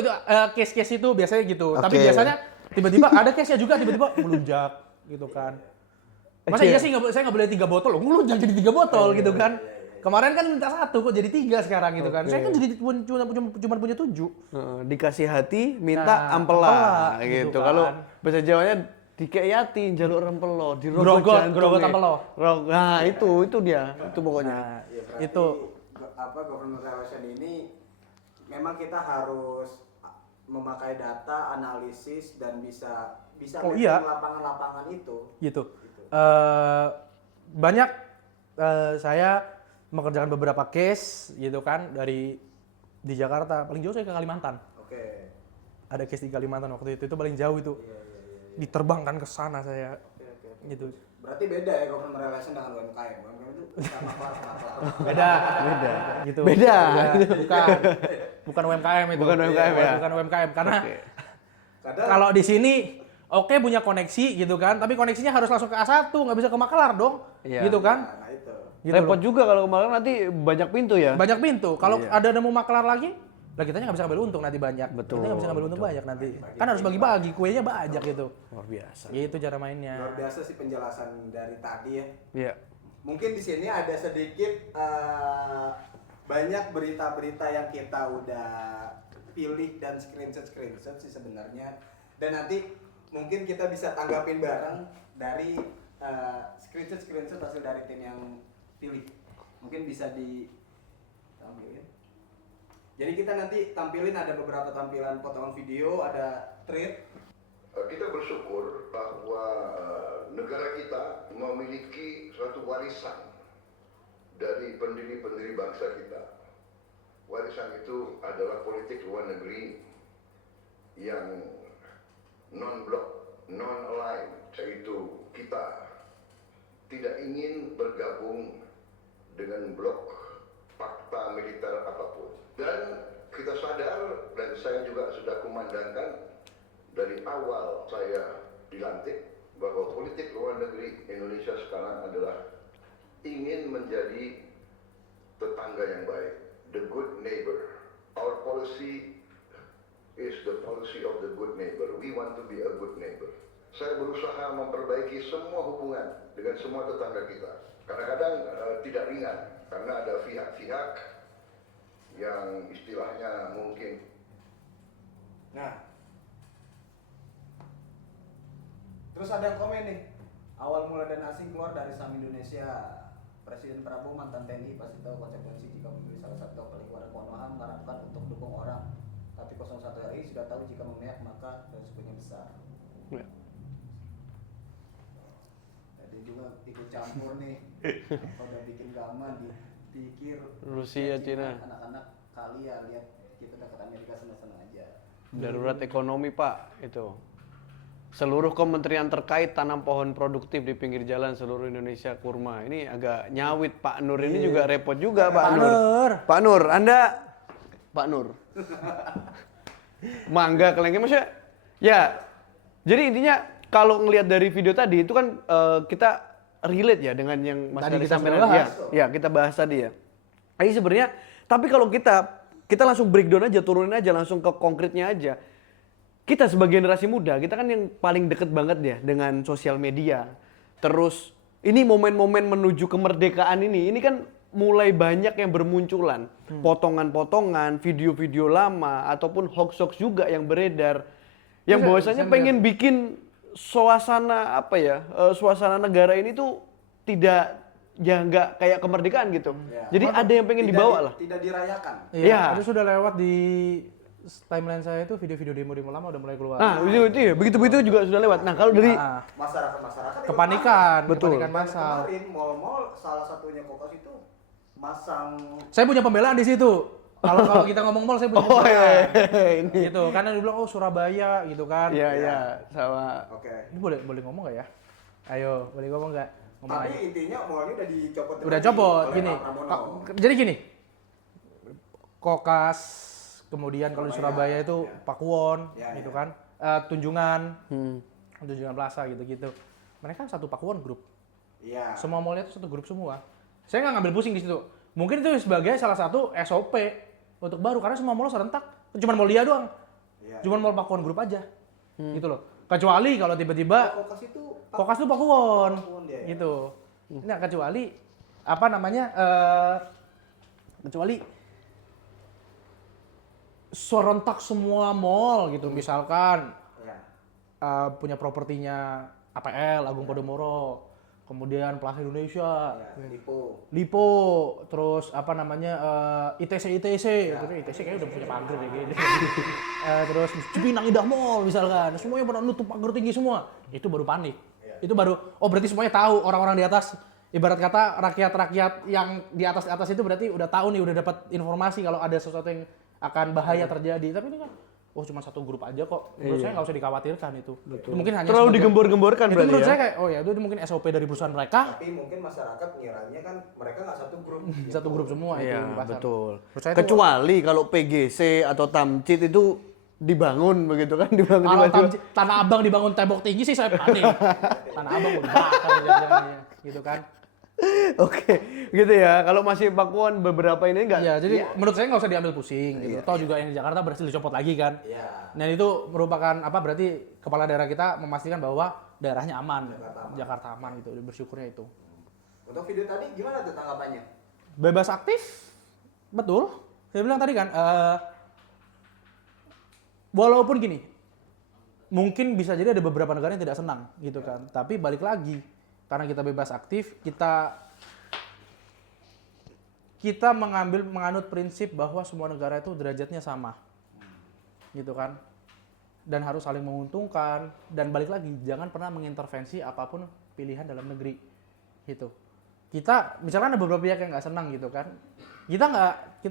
case-case itu biasanya gitu. Oke. Tapi biasanya tiba-tiba ada case-nya juga tiba-tiba melunjak gitu kan. Masa iya sih saya nggak boleh 3 botol loh, ngelunjak jadi 3 botol gitu kan. Kemarin kan minta 1 kok jadi 3 sekarang gitu kan. Oke. Saya kan jadi cuma punya 7. Dikasih hati, minta Nah, ampela ampela, gitu gitu. kan. Kalau bahasa Jawanya dikeyati, jaluk rempelo, Grogot ampelo. Nah, itu dia. Itu pokoknya. Nah, Ya, berarti itu government relation ini memang kita harus memakai data, analisis dan bisa Oh, lihat iya. lapangan-lapangan itu. gitu. Banyak saya mengerjakan beberapa case gitu kan di Jakarta. Paling jauh saya ke Kalimantan. Oke. Ada case di Kalimantan waktu itu paling jauh itu. Iya. Diterbangkan ke sana saya Oke. gitu. Berarti beda ya government relation dengan UMKM. UMKM itu sama kelar. Beda. Gitu. Beda. Bukan UMKM itu. Bukan UMKM ya? Bukan UMKM karena Oke. Kadang kalau di sini oke punya koneksi gitu kan, tapi koneksinya harus langsung ke A1, nggak bisa ke Makelar dong. Iya. Gitu kan? nah itu. Gitu Repot loh. juga kalau kemarin nanti banyak pintu ya. Banyak pintu. Kalau Iya. ada nemu Makelar lagi, lah kitanya nggak bisa ngambil untung nanti banyak. Betul, Kita nggak bisa ngambil untung betul. banyak nanti. Kan harus bagi-bagi, kuenya banyak gitu. Luar biasa. Gitu cara mainnya. Luar biasa sih penjelasan dari tadi ya. Iya. Mungkin di sini ada sedikit banyak berita-berita yang kita udah pilih dan screenshot sih sebenarnya. Dan nanti mungkin kita bisa tanggapin bareng dari screenshot hasil dari tim yang pilih. Mungkin bisa ditampilin. Jadi kita nanti tampilin ada beberapa tampilan potongan video, ada thread. Kita bersyukur bahwa negara kita memiliki suatu warisan dari pendiri-pendiri bangsa kita. Warisan itu adalah politik luar negeri yang non-blok, non-aligned, yaitu kita tidak ingin bergabung dengan blok fakta militer apapun. Dan kita sadar, dan saya juga sudah kumandangkan dari awal saya dilantik, bahwa politik luar negeri Indonesia sekarang adalah ingin menjadi tetangga yang baik, the good neighbor. Our policy is the policy of the good neighbor. We want to be a good neighbor. Saya berusaha memperbaiki semua hubungan dengan semua tetangga kita. Kadang-kadang tidak ringan, karena ada pihak-pihak yang istilahnya mungkin. Nah, terus ada yang komen nih. Awal mula dana asing keluar dari saham Indonesia. Presiden Prabowo mantan TNI pasti tahu konsekuensi jika memilih salah satu pelikuan Konoha mengharapkan untuk dukung orang. Tapi 01 RI sudah tahu jika memihak maka resikonya besar. Ya. Jadi juga ikut campur nih. Kalau udah bikin gaman dipikir Rusia, Cina. Anak-anak kali ya lihat kita dekat Amerika senang-senang aja. Darurat ekonomi, Pak, itu. Seluruh kementerian terkait tanam pohon produktif di pinggir jalan seluruh Indonesia kurma. Ini agak nyawit Pak Nur ini juga repot juga Pak Nur. Pak Nur, Anda Pak Nur. Mangga kelengke maksudnya. Ya. Jadi intinya kalau ngelihat dari video tadi itu kan kita relate ya dengan yang Mas Tadi Ferry kita sampaikan. sudah bahas. Ya, kita bahas tadi ya. Jadi sebenarnya tapi kalau kita langsung breakdown aja, turunin aja langsung ke konkretnya aja. Kita sebagai generasi muda, kita kan yang paling deket banget ya dengan sosial media. Terus ini momen-momen menuju kemerdekaan ini kan mulai banyak yang bermunculan, potongan-potongan, video-video lama ataupun hoax-hoax juga yang beredar, yang Iya, bahwasanya saya pengen bikin suasana apa ya, suasana negara ini tuh tidak ya nggak kayak kemerdekaan gitu. Ya. Jadi ada yang pengen Tidak dibawa lah. Tidak dirayakan. Iya, Iya. itu sudah lewat di timeline saya itu video-video demo-demo lama udah mulai keluar. Nah, itu ya, begitu-begitu juga sudah lewat. Nah, kalau dari Nah, Masyarakat ikut kepanikan, panik. Betul. kepanikan Dan massal. kemarin mall-mall salah satunya Kokos itu masang Saya punya pembelaan di situ. Kalau kita ngomong mall, saya punya oh pembelaan. ini. Gitu, karena dibilang oh Surabaya gitu kan. Iya, iya, sama. Oke. Ini boleh ngomong nggak ya? Ayo, boleh ngomong nggak? Ngomong Tapi aja. intinya mallnya udah dicopot. Udah lagi copot, oleh gini. Pak Pramono. Jadi gini, Kokas, kemudian kalau di Surabaya, Surabaya itu ya. Pakuwon, Ya, gitu ya. kan. Tunjungan, Hmm. Tunjungan Plaza gitu-gitu. Mereka satu Pakuwon grup. Iya. Semua mallnya itu satu grup semua. Saya nggak ngambil pusing di situ. Mungkin itu sebagai salah satu SOP untuk baru karena semua mall serentak. Cuma mall dia doang. Iya. Cuma mall Pakuwon grup aja. Gitu loh. Kecuali kalau tiba-tiba Kokos itu Kokas tuh Pakuwon. Pakuwon dia, ya. Gitu. Nah, kecuali apa namanya? Kecuali serentak semua mall gitu misalkan ya. punya propertinya APL Agung Podomoro, kemudian Plaza Indonesia, Ya, Lipo, terus apa namanya ITC, Ya. Terus ITC kayaknya udah punya pagar ya gitu. Terus Cipinang Indah Mall misalkan, semuanya pada nutup pagar tinggi semua, itu baru panik. Ya. Itu baru, oh berarti semuanya tahu orang-orang di atas, ibarat kata rakyat-rakyat yang di atas itu berarti udah tahu nih, udah dapat informasi kalau ada sesuatu yang akan bahaya terjadi. Tapi ini kan, oh cuma satu grup aja kok. Menurut saya nggak usah dikhawatirkan itu. Itu mungkin hanya Terlalu sebagai- digembor-gemborkan itu berarti menurut ya. saya kayak, oh ya itu mungkin SOP dari perusahaan mereka, Tapi mungkin masyarakat ngiranya kan mereka nggak satu grup. satu grup semua itu Iya, di pasar. betul. Menurut saya itu- Kecuali kalau PGC atau Tamcit itu dibangun begitu kan, dibangun Kalau tiba-tiba. Tanah Abang dibangun tembok tinggi sih saya panik. Tanah Abang udah bakar jangan-jangan, gitu kan. Oke, gitu ya. Kalau masih Pakuan beberapa ini enggak. Iya, jadi menurut saya nggak usah diambil pusing gitu. Iya. Toh juga yang di Jakarta berhasil dicopot lagi kan. Iya. Dan itu merupakan apa berarti kepala daerah kita memastikan bahwa daerahnya aman, Jakarta aman gitu. Bersyukurnya itu. Untuk video tadi gimana tuh tanggapannya? Bebas aktif, betul. Saya bilang tadi kan, walaupun gini, mungkin bisa jadi ada beberapa negara yang tidak senang gitu kan. Tapi balik lagi, karena kita bebas aktif, kita menganut prinsip bahwa semua negara itu derajatnya sama, gitu kan. Dan harus saling menguntungkan. Dan balik lagi, jangan pernah mengintervensi apapun pilihan dalam negeri, gitu. Kita misalkan ada beberapa pihak yang nggak senang gitu kan, kita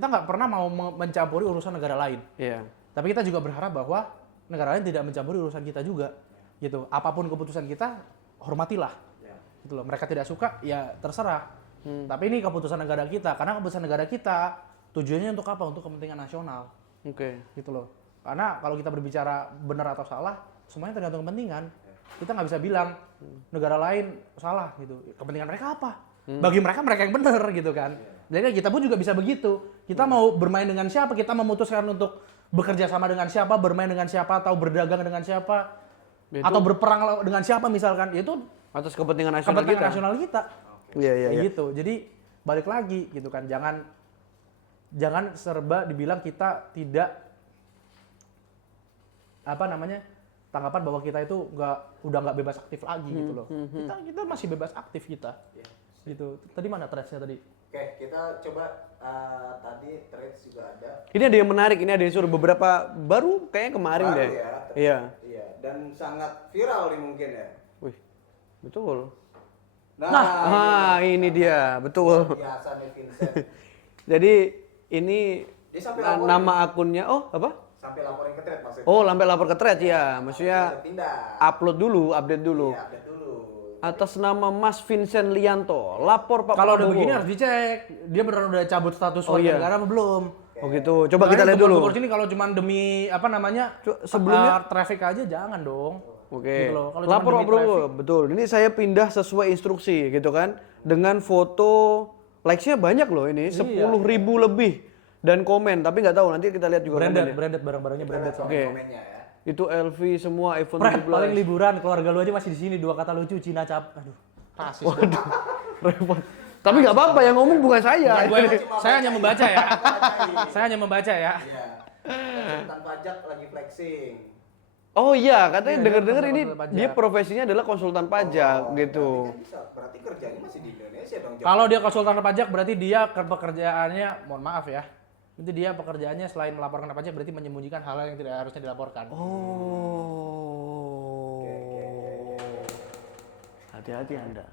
nggak pernah mau mencampuri urusan negara lain. Iya. Tapi kita juga berharap bahwa negara lain tidak mencampuri urusan kita juga, gitu. Apapun keputusan kita, hormatilah. Ya. Gitu loh. Mereka tidak suka, ya terserah. Tapi ini keputusan negara kita, karena keputusan negara kita tujuannya untuk apa? Untuk kepentingan nasional, Oke. gitu loh. Karena kalau kita berbicara benar atau salah, semuanya tergantung kepentingan. Kita nggak bisa bilang negara lain salah, gitu. Kepentingan mereka apa? Bagi mereka yang benar, gitu kan. Jadi kita pun juga bisa begitu. Kita mau bermain dengan siapa? Kita memutuskan untuk bekerja sama dengan siapa, bermain dengan siapa, atau berdagang dengan siapa, Itu- atau berperang dengan siapa misalkan. Itu Atas kepentingan nasional kepentingan kita. nasional kita. Iya, iya, Kayak iya. gitu. Jadi balik lagi gitu kan. Jangan serba dibilang kita tidak apa namanya? Tanggapan bahwa kita itu udah nggak bebas aktif lagi gitu loh. Kita masih bebas aktif kita. Ya. Gitu. Tadi mana threads-nya tadi? Oke, kita coba tadi threads juga ada. Ini ada yang menarik, ini ada yang suruh beberapa baru kayaknya kemarin Baru deh. ya. Iya. Iya, dan sangat viral nih mungkin ya. Wih, betul. Nah, ini dia, betul. biasa nih Vincent. Jadi ini Dia sampai laporin. nama akunnya, oh apa? Sampai laporin ke thread maksudnya. Oh, sampai lapor ke thread ya, maksudnya Pindah. upload dulu, update dulu. Iya, update dulu. Atas nama Mas Vincent Lianto, lapor Pak Kalau udah Prabowo. begini harus dicek. Dia beneran udah cabut status Oh, warga iya. negara apa belum? Oh gitu, coba kita Makanya lihat dulu. gubernur sini kalau cuma demi apa namanya? sebelumnya- traffic aja jangan dong. Oke, Gitu loh. Kalau cuma lapor demi Pak Prabowo, betul. Ini saya pindah sesuai instruksi gitu kan. Dengan foto, likes-nya banyak loh ini, 10.000 lebih. Dan komen, tapi nggak tahu, nanti kita lihat juga komennya. Branded barang-barangnya branded. Kita lihat Oke. komennya ya. Itu LV semua, iPhone Pret, 17. paling liburan keluarga lu aja masih di sini, dua kata lucu Cina cap. Aduh, rasis. Repot. Tapi nggak apa-apa, yang ngomong bukan saya. Saya hanya membaca ya. Saya hanya membaca ya. Iya. Konsultan pajak lagi flexing. Oh iya, katanya Iya, dengar-dengar dia ini konsultan pajak. dia profesinya adalah konsultan pajak gitu. Berarti kerjanya masih di Indonesia dong. Jok. Kalau dia konsultan pajak berarti dia pekerjaannya, mohon maaf ya. Itu dia pekerjaannya selain melaporkan pajak berarti menyembunyikan hal-hal yang tidak harusnya dilaporkan. Oh. Hati-hati Anda.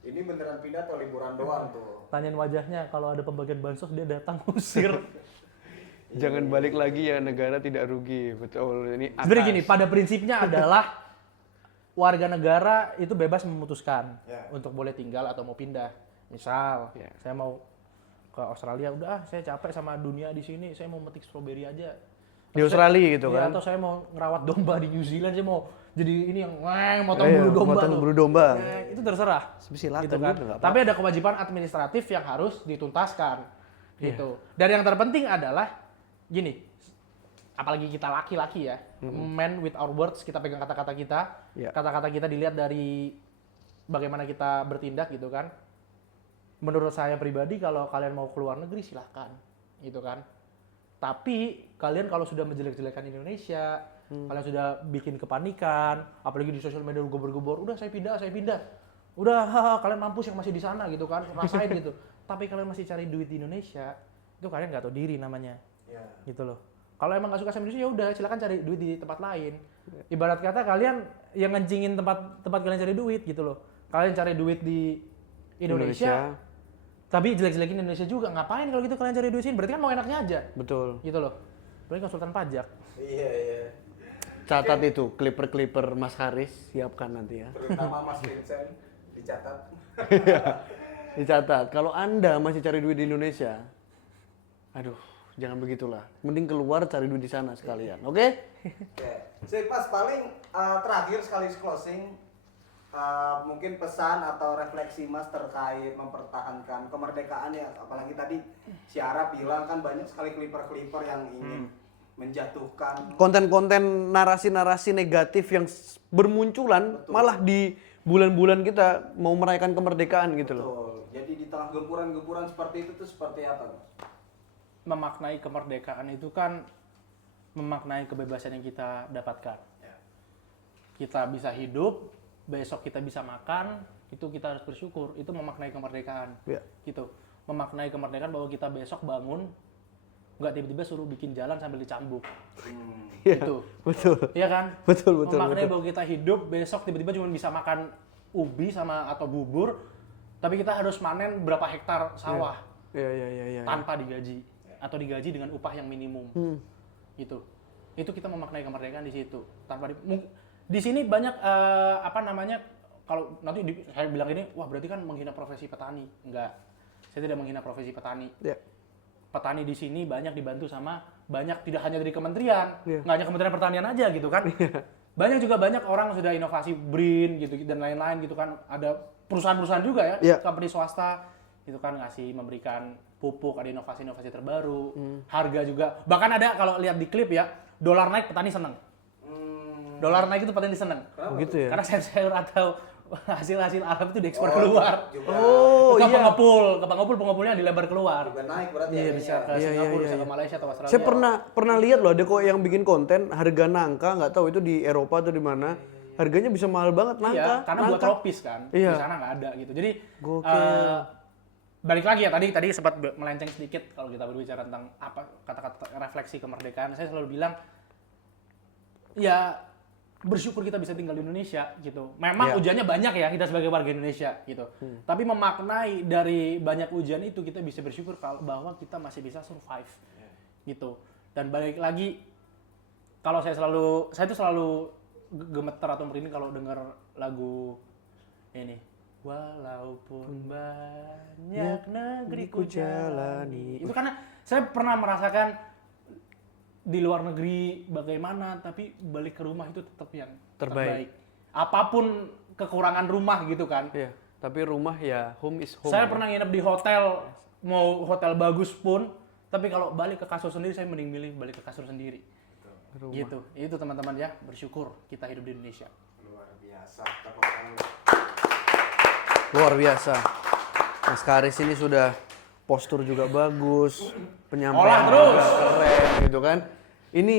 Ini beneran pindah atau liburan doang tuh? Tanyain wajahnya kalau ada pembagian bansos dia datang usir. Jangan balik lagi ya, negara tidak rugi. Betul. Ini Sebenarnya atas. gini, pada prinsipnya adalah warga negara itu bebas memutuskan untuk boleh tinggal atau mau pindah. Misal, saya mau ke Australia, udah saya capek sama dunia di sini, saya mau metik stroberi aja. Di Australia gitu Iya, kan. atau saya mau ngerawat domba di New Zealand, saya mau jadi ini yang motong Iya, bulu domba. motong tuh. bulu domba. Itu terserah. Silakan Gitu kan. gitu, nggak Tapi ada kewajiban administratif yang harus dituntaskan. Gitu. Dan yang terpenting adalah gini, apalagi kita laki-laki ya, man with our words, kita pegang kata-kata kita, Iya. kata-kata kita dilihat dari bagaimana kita bertindak gitu kan. Menurut saya pribadi kalau kalian mau keluar negeri silahkan, gitu kan. Tapi kalian kalau sudah menjelek-jelekan Indonesia, kalian sudah bikin kepanikan, apalagi di sosial media gobor-gobor, udah saya pindah, udah kalian mampus yang masih di sana gitu kan, rasain gitu. Tapi kalian masih cari duit di Indonesia, itu kalian nggak tahu diri namanya, gitu loh. Kalau emang nggak suka sama Indonesia ya udah silakan cari duit di tempat lain. Ibarat kata kalian yang ngencingin tempat kalian cari duit gitu loh. Kalian cari duit di Indonesia. Tapi jelek-jelekin Indonesia juga, ngapain kalau gitu kalian cari duit sini? Berarti kan mau enaknya aja, Betul. gitu loh. Berarti konsultan pajak. Iya. Catat itu clipper Mas Haris, siapkan nanti ya. Terutama Mas Vincent dicatat. Dicatat. Kalau Anda masih cari duit di Indonesia, aduh, jangan begitulah. Mending keluar cari duit di sana sekalian, oke? Oke. Sip, Mas, paling terakhir sekali closing, mungkin pesan atau refleksi Mas terkait mempertahankan kemerdekaan ya, apalagi tadi Syara bilang kan banyak sekali clipper yang ingin menjatuhkan Konten-konten narasi-narasi negatif yang bermunculan malah di bulan-bulan kita mau merayakan kemerdekaan gitu loh. Betul. Jadi di tengah gempuran-gempuran seperti itu tuh seperti apa, Mas? Memaknai kemerdekaan itu kan memaknai kebebasan yang kita dapatkan. Kita bisa hidup, besok kita bisa makan, itu kita harus bersyukur. Itu memaknai kemerdekaan. Ya. Gitu. Memaknai kemerdekaan bahwa kita besok bangun, nggak tiba-tiba suruh bikin jalan sambil dicambuk. Iya, Gitu. betul. Iya kan? Betul. Memaknai bahwa kita hidup, besok tiba-tiba cuma bisa makan ubi atau bubur, tapi kita harus manen berapa hektar sawah Iya. tanpa digaji atau digaji dengan upah yang minimum. Gitu. Itu kita memaknai kemerdekaan di situ. Di sini banyak kalau nanti saya bilang ini, wah berarti kan menghina profesi petani. Enggak. Saya tidak menghina profesi petani. Ya. Petani di sini banyak dibantu sama tidak hanya dari kementerian, Iya. nggak hanya Kementerian Pertanian aja gitu kan. Banyak orang sudah inovasi BRIN gitu dan lain-lain gitu kan. Ada perusahaan-perusahaan juga ya, Iya. company swasta gitu kan memberikan pupuk, ada inovasi-inovasi terbaru. Harga juga. Bahkan ada kalau lihat di klip ya, dolar naik petani seneng. Dolar naik itu petani seneng. Begitu ya. Karena sayur atau hasil-hasil alam itu diekspor keluar. Juga Ke pengepulnya dilebar keluar. juga naik berarti Iya ya. bisa ke Singapura, bisa ke Malaysia atau Australia. Saya pernah lihat loh ada kok yang bikin konten harga nangka, nggak tahu itu di Eropa atau di mana. Harganya bisa mahal banget nangka. Iya, karena buat nangka. tropis kan. Iya. Di sana nggak ada gitu. Jadi Gokil. balik lagi ya tadi sempat melenceng sedikit kalau kita berbicara tentang apa kata-kata refleksi kemerdekaan. Saya selalu bilang ya bersyukur kita bisa tinggal di Indonesia gitu. Memang Iya. ujiannya banyak ya kita sebagai warga Indonesia gitu. Tapi memaknai dari banyak ujian itu kita bisa bersyukur bahwa kita masih bisa survive gitu. Dan balik lagi kalau saya itu selalu gemeter atau merinding kalau dengar lagu ini. Walaupun banyak negeri ku jalani. Itu karena saya pernah merasakan di luar negeri bagaimana, tapi balik ke rumah itu tetap yang terbaik. Apapun kekurangan rumah gitu kan. Iya, tapi rumah ya home is home. Saya pernah nginep di hotel, mau hotel bagus pun, tapi kalau balik ke kasur sendiri saya mending milih balik ke kasur sendiri. Rumah. Gitu. Itu teman-teman ya, bersyukur kita hidup di Indonesia. Luar biasa. Tepuk tangan. Luar biasa. Mas Karis ini sudah postur juga bagus, Olah penyampaian terus. juga keren gitu kan. Ini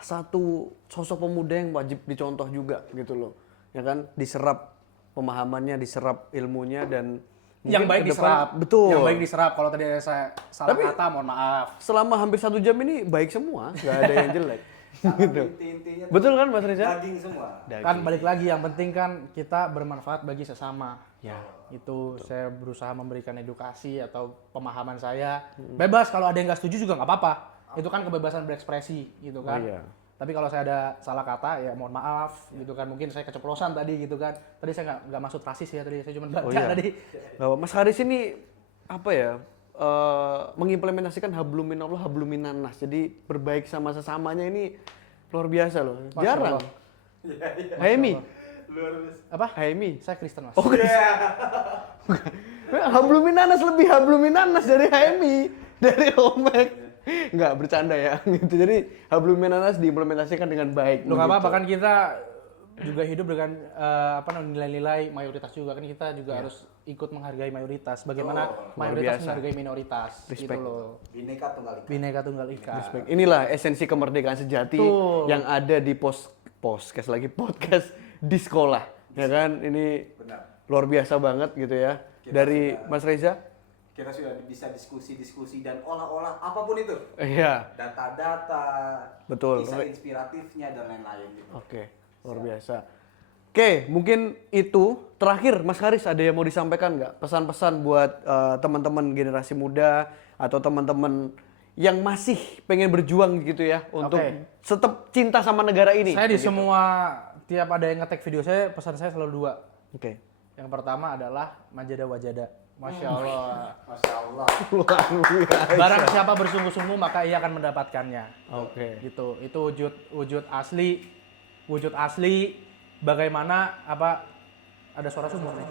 satu sosok pemuda yang wajib dicontoh juga gitu loh. Ya kan, diserap pemahamannya, diserap ilmunya dan Yang mungkin baik ke depan- diserap. Betul. Yang baik diserap. Kalau tadi saya salah kata, mohon maaf. Selama hampir 1 jam ini baik semua, nggak ada yang jelek. Gitu. Inti-intinya Betul kan Mas Reza? daging semua. Kan balik lagi, yang penting kan kita bermanfaat bagi sesama. Ya. Itu saya berusaha memberikan edukasi atau pemahaman saya. Bebas, kalau ada yang nggak setuju juga nggak apa-apa. Itu kan kebebasan berekspresi gitu kan. Oh, iya. Tapi kalau saya ada salah kata ya mohon maaf gitu kan. Mungkin saya keceplosan tadi gitu kan. Tadi saya nggak maksud rasis ya tadi, saya cuma baca Oh, iya. tadi. Bahwa Mas Haris ini apa ya? Mengimplementasikan hablum minallah hablum minannas. Jadi berbaik sama sesamanya ini luar biasa loh. Masya Jarang. Allah. Haimi. Luar biasa. Apa? Haimi. Saya Kristen Mas. Oh, hablum minannas lebih hablum minannas dari Haimi, dari Omek. Enggak, bercanda ya. Gitu. Jadi hablum minannas diimplementasikan dengan baik. Lu nggak apa-apa begitu. kan kita juga hidup dengan nilai-nilai mayoritas juga kan, kita juga harus ikut menghargai mayoritas. Bagaimana mayoritas biasa. menghargai minoritas. Respect. Gitu loh. Bineka Tunggal Ika. Bineka Tunggal Ika. Respect. Inilah esensi kemerdekaan sejati Betul. yang ada di podcast di sekolah, ya kan? Ini Benar. luar biasa banget gitu ya. Kita Dari sudah- Mas Reza. Kita sudah bisa diskusi-diskusi dan olah-olah apapun itu. Iya, Data-data, Betul. kisah inspiratifnya dan lain-lain gitu. oke, luar biasa. Oke, mungkin itu terakhir Mas Haris ada yang mau disampaikan nggak? Pesan-pesan buat teman-teman generasi muda atau teman-teman yang masih pengen berjuang gitu ya untuk Oke. tetap cinta sama negara ini. Saya di semua tiap ada yang nge-tag video saya, pesan saya selalu 2. Oke. Yang pertama adalah majada wajada. Masya Allah. Masya Allah. Luar biasa. Barang siapa bersungguh-sungguh maka ia akan mendapatkannya. Oke. Gitu. Itu wujud asli. Wujud asli bagaimana apa ada suara sumur nih.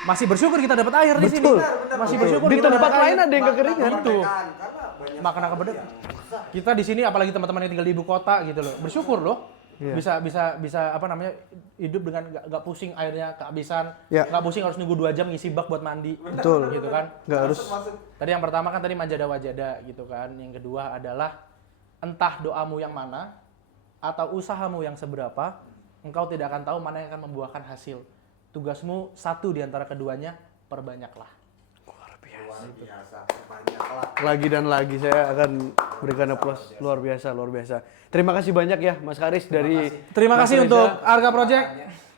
Masih bersyukur kita dapat air di sini. Betul. Masih bersyukur Di kita tempat dapat lain air. ada yang kekeringan. Itu. Karena banyak Makna sekali kebenaran. yang susah. Kita di sini apalagi teman-teman yang tinggal di ibu kota gitu loh. Bersyukur loh. Iya. Bisa apa namanya hidup dengan nggak pusing airnya kehabisan, Ya. nggak pusing harus nunggu 2 jam ngisi bak buat mandi. Betul. Gitu kan. Nggak harus. Masuk. Tadi yang pertama kan tadi majada wajada gitu kan. Yang kedua adalah entah doamu yang mana atau usahamu yang seberapa, engkau tidak akan tahu mana yang akan membuahkan hasil. Tugasmu satu di antara keduanya, perbanyaklah. Luar Luar biasa. Banyaklah. Lagi dan lagi saya akan berikan aplaus luar biasa, luar biasa. Terima kasih banyak ya Mas Haris dari Terima Mas kasih Reza. untuk Arga Project.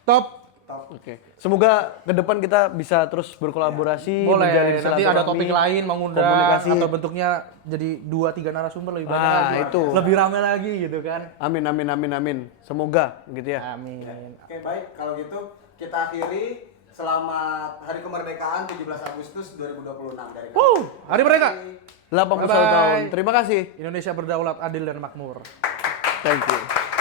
Top. Oke. Semoga ke depan kita bisa terus berkolaborasi, menjalin Boleh. Nanti ada silaturahmi, topik lain mau ngundang komunikasi. atau bentuknya jadi 2-3 narasumber lebih banyak Ah, lagi. itu. Lebih ramai lagi gitu kan. Amin amin amin amin. Semoga gitu ya. Amin. Oke, baik. Kalau gitu kita akhiri. Selamat Hari Kemerdekaan 17 Agustus 2026 dari kami. Hari Merdeka. 81 Bye-bye. tahun. Terima kasih. Indonesia berdaulat, adil dan makmur. Thank you.